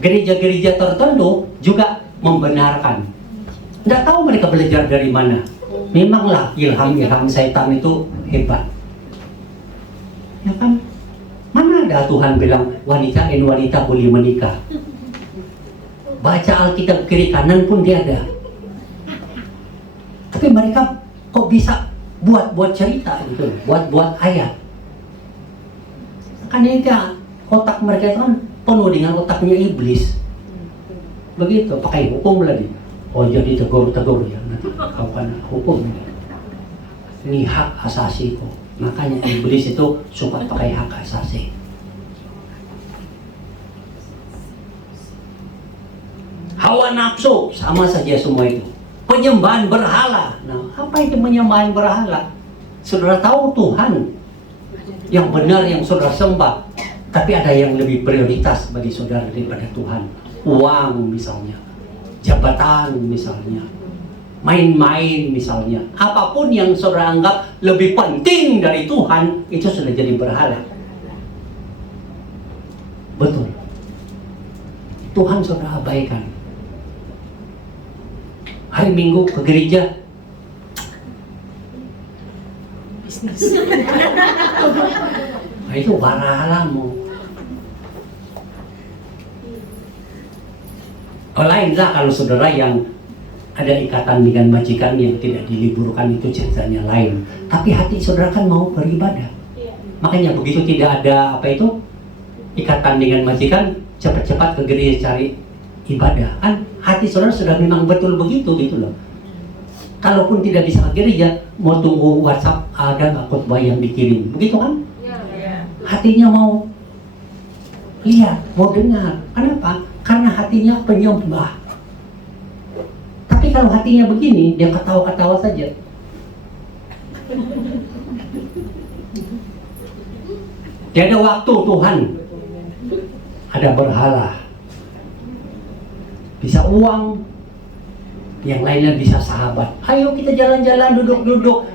Gereja-gereja tertentu juga membenarkan. Tidak tahu mereka belajar dari mana. Memanglah ilham-ilham setan itu hebat. Ya kan? Mana ada Tuhan bilang wanita dan wanita boleh menikah? Baca Alkitab kiri kanan pun dia ada. Tapi mereka kok bisa buat cerita gitu, buat ayat. Kan ini otak mereka itu kan penuh dengan otaknya iblis. Begitu, pakai hukum lagi. Oh jadi tegur-tegur ya, nanti kau kan hukum. Ini hak asasi kok. Makanya iblis itu suka pakai hak asasi. Hawa nafsu, sama saja semua itu. Penyembahan berhala. Nah, apa itu penyembahan berhala? Saudara tahu Tuhan yang benar yang saudara sembah. Tapi ada yang lebih prioritas bagi saudara daripada Tuhan. Uang misalnya, jabatan misalnya, main-main misalnya. Apapun yang saudara anggap lebih penting dari Tuhan, itu sudah jadi berhala. Betul. Tuhan saudara abaikan. Hari Minggu ke gereja, bisnis. Nah, itu berhalamu. Lainlah kalau saudara yang ada ikatan dengan majikan yang tidak diliburkan, itu ceritanya lain. Tapi hati saudara kan mau beribadah. Makanya begitu tidak ada ikatan dengan majikan, cepat-cepat ke gereja cari ibadah. Kan hati saudara sudah memang betul begitu gitu loh. Kalaupun tidak bisa ke gereja, mau tunggu WhatsApp ada nggak khotbah yang dikirim, begitu kan? Hatinya mau lihat, mau dengar. Kenapa? Karena hatinya penyembah. Tapi kalau hatinya begini, dia ketawa-ketawa saja. Tiada waktu Tuhan. Ada berhala. Bisa uang. Yang lainnya bisa sahabat. Ayo kita jalan-jalan, duduk-duduk.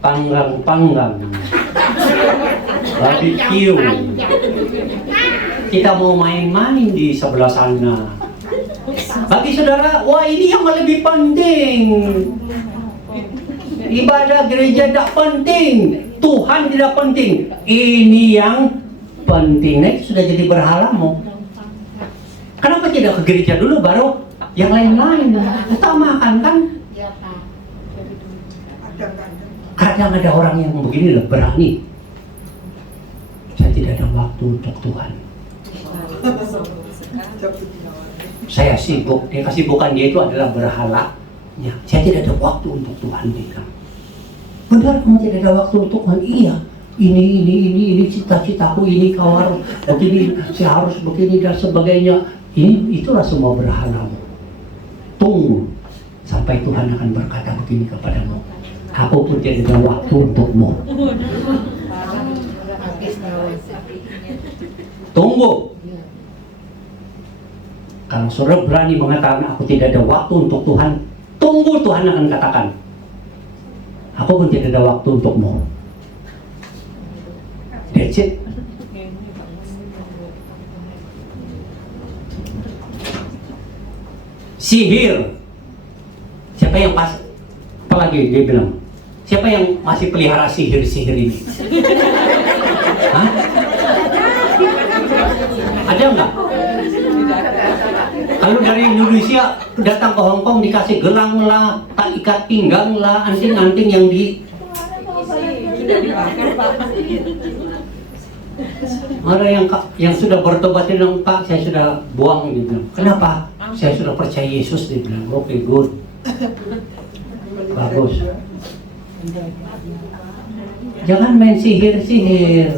Panggang-panggang. Barbecue. Kita mau main-main di sebelah sana. Bagi saudara, wah ini yang lebih penting. Ibadah gereja tidak penting. Tuhan tidak penting. Ini yang penting. Nah, itu sudah jadi berhalamu. Kenapa tidak ke gereja dulu baru yang lain-lain? Utamakan kan? Kadang ada orang yang begini loh, berani. Saya tidak ada waktu untuk Tuhan. Saya sibuk. Dia kesibukan dia itu adalah berhala. Ya, saya tidak ada waktu untuk Tuhan. Dia. Benar kamu tidak ada waktu untuk Tuhan? Iya. Ini cita-citaku, ini kawar begini, saya harus begini dan sebagainya. Itulah semua berhalamu. Tunggu sampai Tuhan akan berkata begini kepadamu. Aku pun tidak ada waktu untukmu. Tunggu. Kalau saudara berani mengatakan aku tidak ada waktu untuk Tuhan, tunggu Tuhan akan katakan, aku pun tidak ada waktu untukmu. That's it. Sihir. Siapa yang apalagi dia bilang, siapa yang masih pelihara sihir-sihir ini? Hah? Ada nggak? Kalau dari Indonesia datang ke Hong Kong dikasih gelang lah, tak ikat pinggang lah, anting-anting yang ada yang sudah bertobat dia bilang, Pak saya sudah buang, dia bilang. Kenapa? Saya sudah percaya Yesus, dia bilang. Oke, good. Bagus. Jangan main sihir-sihir.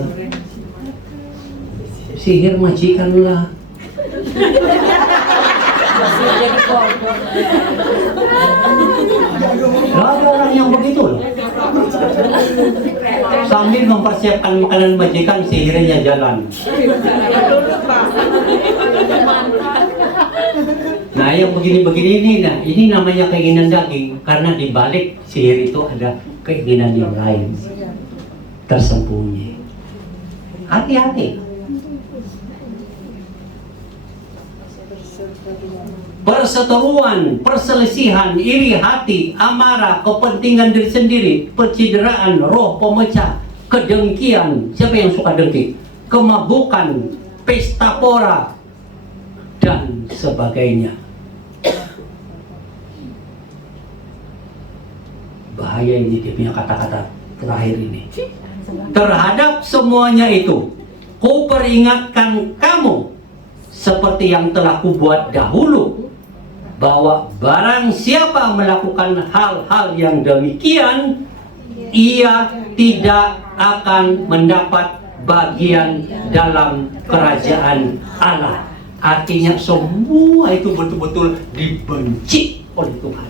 Sihir majikan lah. Jadi korban. Ada orang yang begitu loh. Sambil mempersiapkan makanan majikan, sihirnya jalan. Nah, yang begini-begini ini namanya keinginan daging. Karena di balik sihir itu ada keinginan yang lain tersembunyi. Hati-hati. Perseteruan, perselisihan, iri hati, amarah, kepentingan diri sendiri, pencideraan, roh pemecah, kedengkian. Siapa yang suka dengki? Kemabukan, pesta pora, dan sebagainya. Bahaya ini dia punya kata-kata terakhir ini. Terhadap semuanya itu, ku peringatkan kamu seperti yang telah kubuat dahulu, bahwa barang siapa melakukan hal-hal yang demikian, ia tidak akan mendapat bagian dalam kerajaan Allah. Artinya semua itu betul-betul dibenci oleh Tuhan.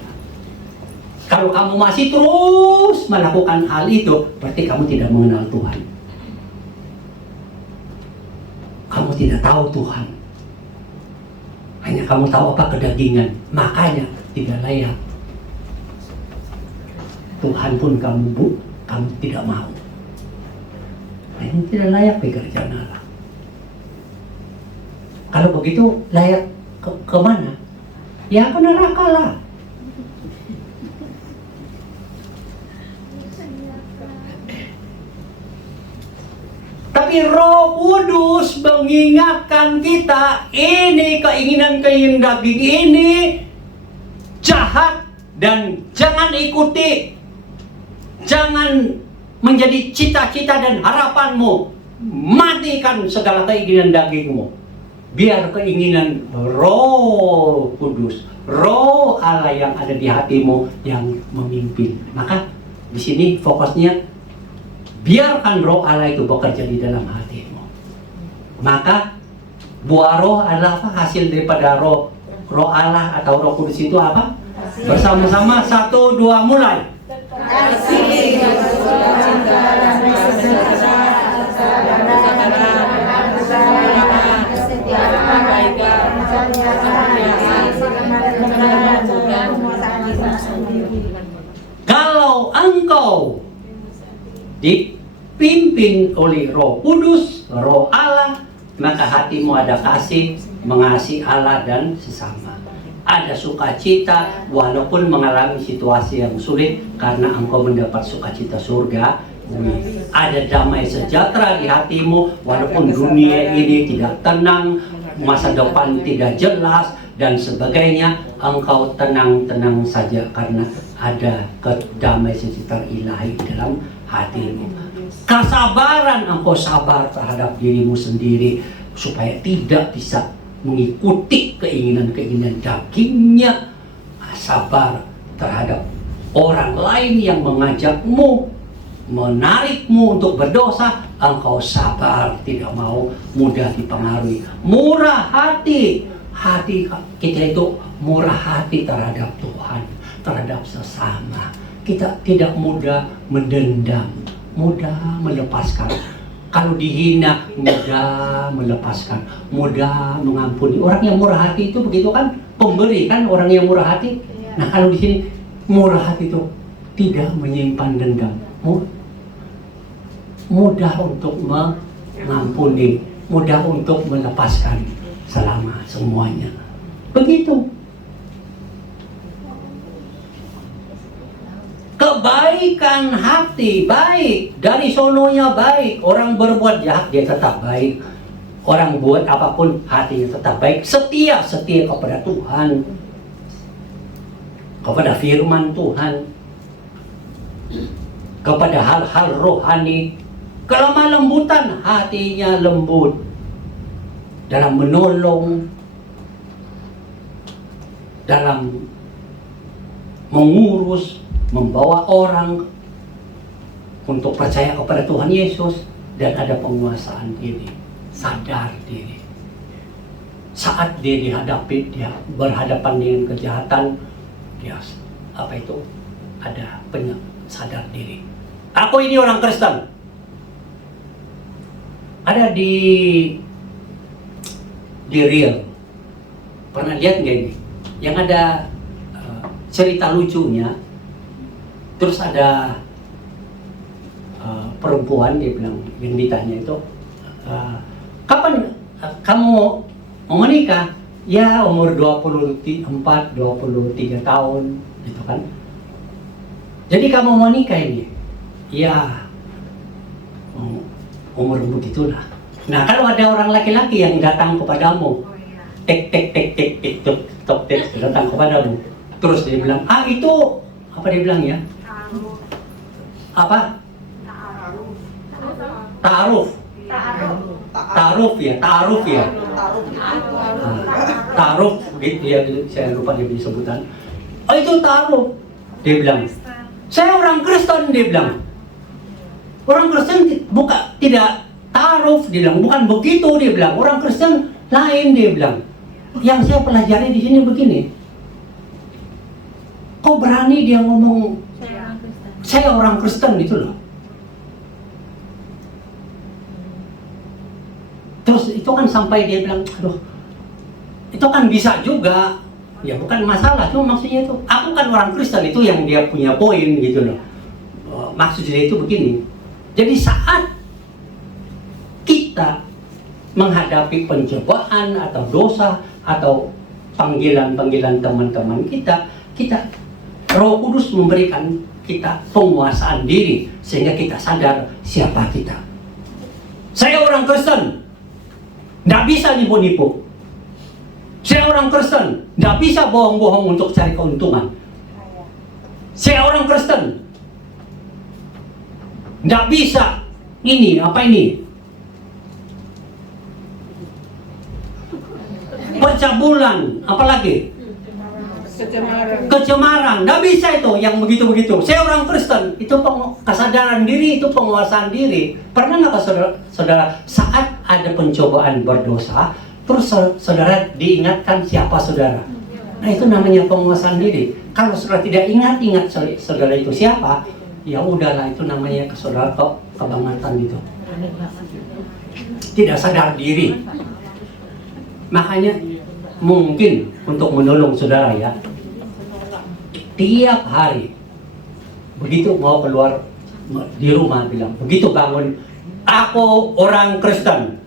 Kalau kamu masih terus melakukan hal itu, berarti kamu tidak mengenal Tuhan. Kamu tidak tahu Tuhan. Hanya kamu tahu apa kedagingan, makanya tidak layak. Tuhan pun kamu tidak mau. Ini tidak layak di kerajaan Allah. Kalau begitu layak ke mana? Ya ke neraka lah. Tapi Roh Kudus mengingatkan kita, ini keinginan-keinginan daging ini jahat dan jangan ikuti. Jangan menjadi cita-cita dan harapanmu. Matikan segala keinginan dagingmu. Biar keinginan Roh Kudus, Roh Allah yang ada di hatimu yang memimpin. Maka di sini fokusnya, biarkan Roh Allah itu bekerja di dalam hatimu. Maka buah roh adalah apa? Hasil daripada roh Allah atau Roh Kudus itu apa? Bersama-sama 1, 2 mulai. Kasih, cinta, dan kalau engkau dipimpin oleh Roh Kudus, Roh Allah, maka hatimu ada kasih, mengasihi Allah dan sesama. Ada sukacita walaupun mengalami situasi yang sulit, karena engkau mendapat sukacita surga. Ada damai sejahtera di hatimu walaupun dunia ini tidak tenang, masa depan tidak jelas dan sebagainya. Engkau tenang-tenang saja karena ada kedamaian sejahtera ilahi dalam hatimu. Kesabaran, engkau sabar terhadap dirimu sendiri supaya tidak bisa mengikuti keinginan-keinginan dagingnya. Sabar terhadap orang lain yang mengajakmu, menarikmu untuk berdosa, engkau sabar, tidak mau mudah dipengaruhi. Murah hati, hati kita itu murah hati terhadap Tuhan, terhadap sesama. Kita tidak mudah mendendam, mudah melepaskan. Kalau dihina, mudah melepaskan, mudah mengampuni. Orang yang murah hati itu begitu kan, pemberi kan orang yang murah hati. Nah kalau di sini murah hati itu tidak menyimpan dendam, mudah untuk mengampuni, mudah untuk melepaskan selama semuanya. Begitu. Kebaikan hati baik, dari sononya baik. Orang berbuat jahat dia tetap baik, orang buat apapun hatinya tetap baik. Setia kepada Tuhan, kepada firman Tuhan, kepada hal-hal rohani. Kelemah lembutan, hatinya lembut dalam menolong, dalam mengurus, membawa orang untuk percaya kepada Tuhan Yesus, dan ada penguasaan diri, sadar diri. saat dia dihadapi, dia berhadapan dengan kejahatan, dia ada sadar diri. Aku ini orang Kristen. Ada di Real. Pernah lihat nggak ini? Yang ada cerita lucunya. Terus ada perempuan, dia bilang, yang ditanya itu, kapan kamu mau menikah? Ya umur 24, 23 tahun gitu kan. Jadi kamu mau nikah ini? Ya umur begitulah. Nah, kalau ada orang laki-laki yang datang kepadamu, datang kepadamu, terus dia bilang, itu apa dia bilang ya? Apa? Ta'aruf ya. Ta'aruf, saya lupa dia punya sebutan. Itu ta'aruf. Dia bilang, saya orang Kristen, dia bilang. Orang Kristen tidak ta'aruf, dia bilang, bukan begitu, dia bilang. Orang Kristen lain, dia bilang. Yang saya pelajari di sini begini. Kok berani dia ngomong saya orang Kristen gitu loh. Terus itu kan sampai dia bilang, aduh, itu kan bisa juga. Ya bukan masalah, cuma maksudnya itu, aku kan orang Kristen, itu yang dia punya poin gitu loh. Maksudnya itu begini. Jadi saat kita menghadapi pencobaan atau dosa atau panggilan-panggilan teman-teman kita Roh Kudus memberikan kita penguasaan diri sehingga kita sadar siapa kita. Saya orang Kristen, tidak bisa nipu-nipu. Saya orang Kristen, tidak bisa bohong-bohong untuk cari keuntungan. Saya orang Kristen, tidak bisa pencabulan, apalagi kecemaran, tidak bisa itu yang begitu-begitu. Saya orang Kristen, itu kesadaran diri, itu penguasaan diri. Pernah nggak saudara saat ada pencobaan berdosa, terus saudara diingatkan siapa saudara? Nah, itu namanya penguasaan diri. Kalau saudara tidak ingat saudara itu siapa, ya udahlah, itu namanya saudara kebangetan itu. Tidak sadar diri. Makanya mungkin untuk menolong saudara ya, tiap hari begitu mau keluar di rumah bilang, begitu bangun, aku orang Kristen,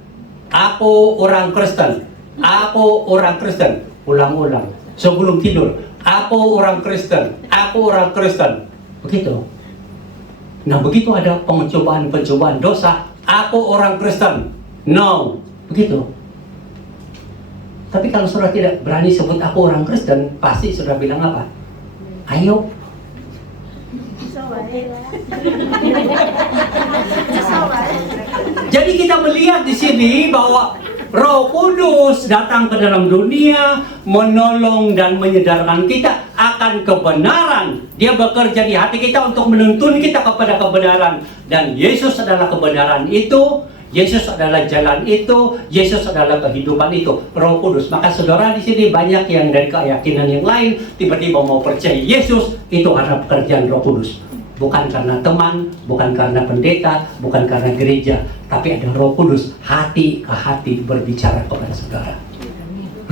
aku orang Kristen, aku orang Kristen, ulang-ulang sebelum tidur, aku orang Kristen, aku orang Kristen, begitu. Nah, begitu ada pencobaan dosa, aku orang Kristen, no, begitu. Tapi kalau saudara tidak berani sebut aku orang Kristen, pasti saudara bilang apa? Ayo. Jadi kita melihat di sini bahwa Roh Kudus datang ke dalam dunia, menolong dan menyadarkan kita akan kebenaran. Dia bekerja di hati kita untuk menuntun kita kepada kebenaran. Dan Yesus adalah kebenaran itu. Yesus adalah jalan itu, Yesus adalah kehidupan itu, Roh Kudus. Maka saudara di sini banyak yang dari keyakinan yang lain tiba-tiba mau percaya Yesus, itu karena pekerjaan Roh Kudus. Bukan karena teman, bukan karena pendeta, bukan karena gereja, tapi ada Roh Kudus hati ke hati berbicara kepada saudara.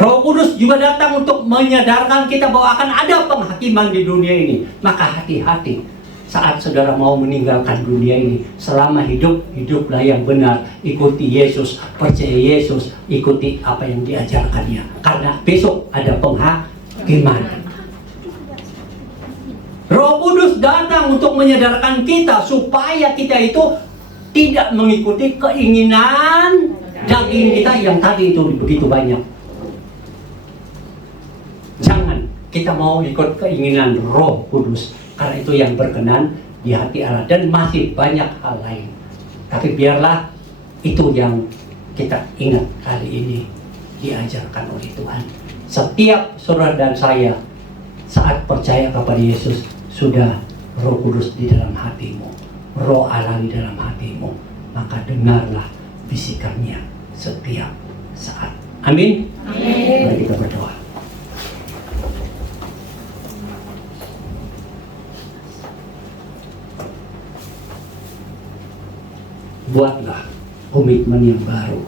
Roh Kudus juga datang untuk menyadarkan kita bahwa akan ada penghakiman di dunia ini. Maka hati-hati saat saudara mau meninggalkan dunia ini. Selama hiduplah yang benar. Ikuti Yesus, percaya Yesus, ikuti apa yang diajarkannya. Karena besok ada penghakiman. Roh Kudus datang untuk menyadarkan kita supaya kita itu tidak mengikuti keinginan daging kita yang tadi itu begitu banyak. Jangan kita mau ikut keinginan Roh Kudus, karena itu yang berkenan di hati Allah, dan masih banyak hal lain. Tapi biarlah itu yang kita ingat kali ini diajarkan oleh Tuhan. Setiap saudara dan saya saat percaya kepada Yesus, sudah Roh Kudus di dalam hatimu, Roh Allah di dalam hatimu, maka dengarlah bisikannya setiap saat. Amin. Amin. Mari kita berdoa. Buatlah komitmen yang baru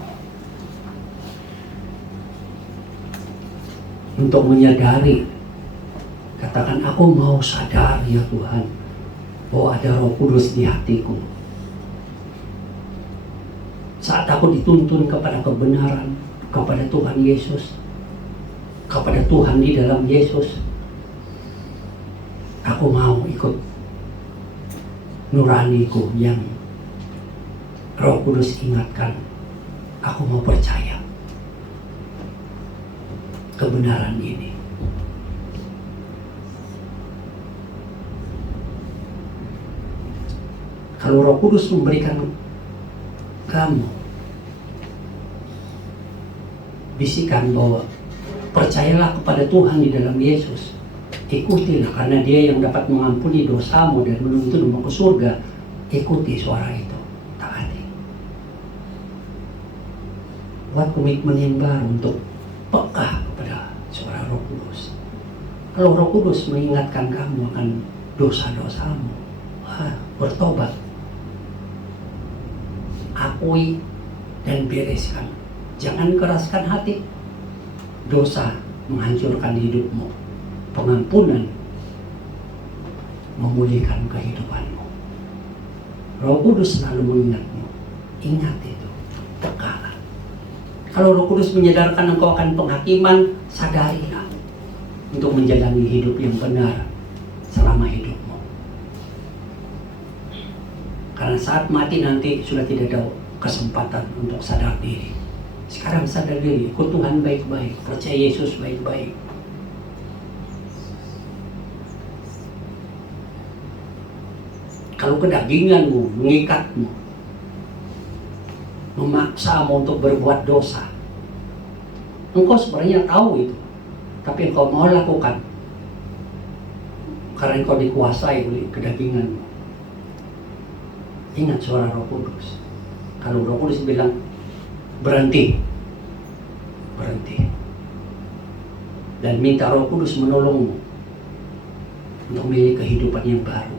untuk menyadari, katakan, aku mau sadar ya Tuhan bahwa ada Roh Kudus di hatiku. Saat aku dituntun kepada kebenaran, kepada Tuhan Yesus, kepada Tuhan di dalam Yesus, aku mau ikut nuraniku yang Roh Kudus ingatkan. Aku mau percaya kebenaran ini. Kalau Roh Kudus memberikan kamu bisikan bahwa percayalah kepada Tuhan di dalam Yesus, ikutilah, karena Dia yang dapat mengampuni dosamu dan menuntunmu ke surga. Ikuti suara itu, taati. Buat komitmen yang baru untuk peka kepada suara Roh Kudus. Kalau Roh Kudus mengingatkan kamu akan dosa-dosamu, bertobat, akui dan bereskan. Jangan keraskan hati. Dosa menghancurkan hidupmu. Pengampunan memulihkan kehidupanmu. Roh Kudus selalu mengingatmu. Ingat itu. Pekalah. Kalau Roh Kudus menyadarkan engkau akan penghakiman, sadarilah untuk menjalani hidup yang benar selama hidupmu. Karena saat mati nanti sudah tidak ada kesempatan untuk sadar diri. Sekarang sadar diri, ikut Tuhan baik-baik, percaya Yesus baik-baik. Kalau kedaginganmu mengikatmu, memaksamu untuk berbuat dosa, engkau sebenarnya tahu itu, tapi engkau mau lakukan karena engkau dikuasai oleh kedaginganmu. Ingat suara Roh Kudus. Kalau Roh Kudus bilang berhenti, berhenti, dan minta Roh Kudus menolongmu untuk memilih kehidupan yang baru.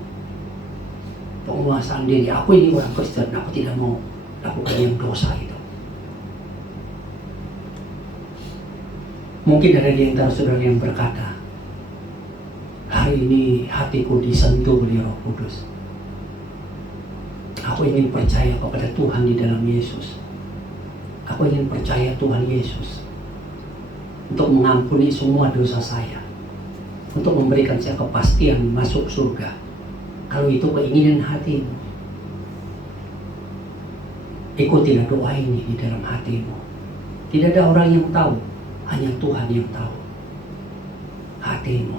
Penguasaan diri, aku ini orang Kristen, aku tidak mau lakukan yang dosa itu. Mungkin ada di antara saudara yang berkata, hari ini hatiku disentuh oleh Roh Kudus. Aku ingin percaya kepada Tuhan di dalam Yesus. Aku ingin percaya Tuhan Yesus untuk mengampuni semua dosa saya, untuk memberikan saya kepastian masuk surga. Kalau itu keinginan hatimu, ikutilah doa ini di dalam hatimu. Tidak ada orang yang tahu, hanya Tuhan yang tahu. Hatimu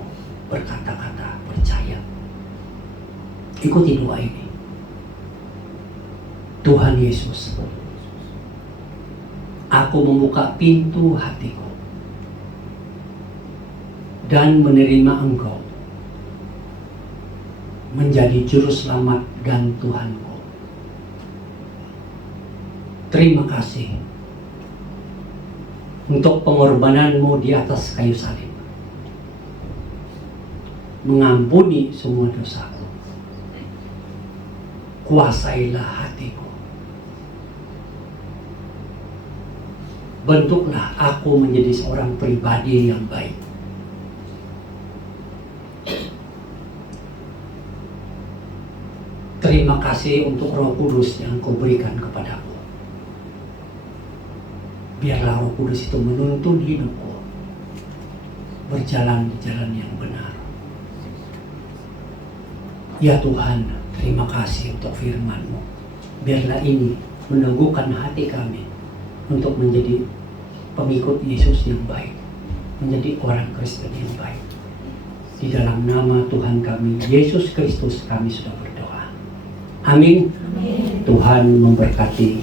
berkata-kata percaya. Ikuti doa ini. Tuhan Yesus, aku membuka pintu hatiku dan menerima Engkau menjadi juru selamat dan Tuhanku. Terima kasih untuk pengorbananmu di atas kayu salib, mengampuni semua dosaku. Kuasailah hatiku. Bentuklah aku menjadi seorang pribadi yang baik. Terima kasih untuk Roh Kudus yang Kau berikan kepadaku. Biarlah Roh Kudus itu menuntun hidupku berjalan di jalan yang benar. Ya Tuhan, terima kasih untuk firman-Mu. Biarlah ini meneguhkan hati kami untuk menjadi pengikut Yesus yang baik, menjadi orang Kristen yang baik. Di dalam nama Tuhan kami, Yesus Kristus, kami sudah berdoa. Amin. Amin. Tuhan memberkati.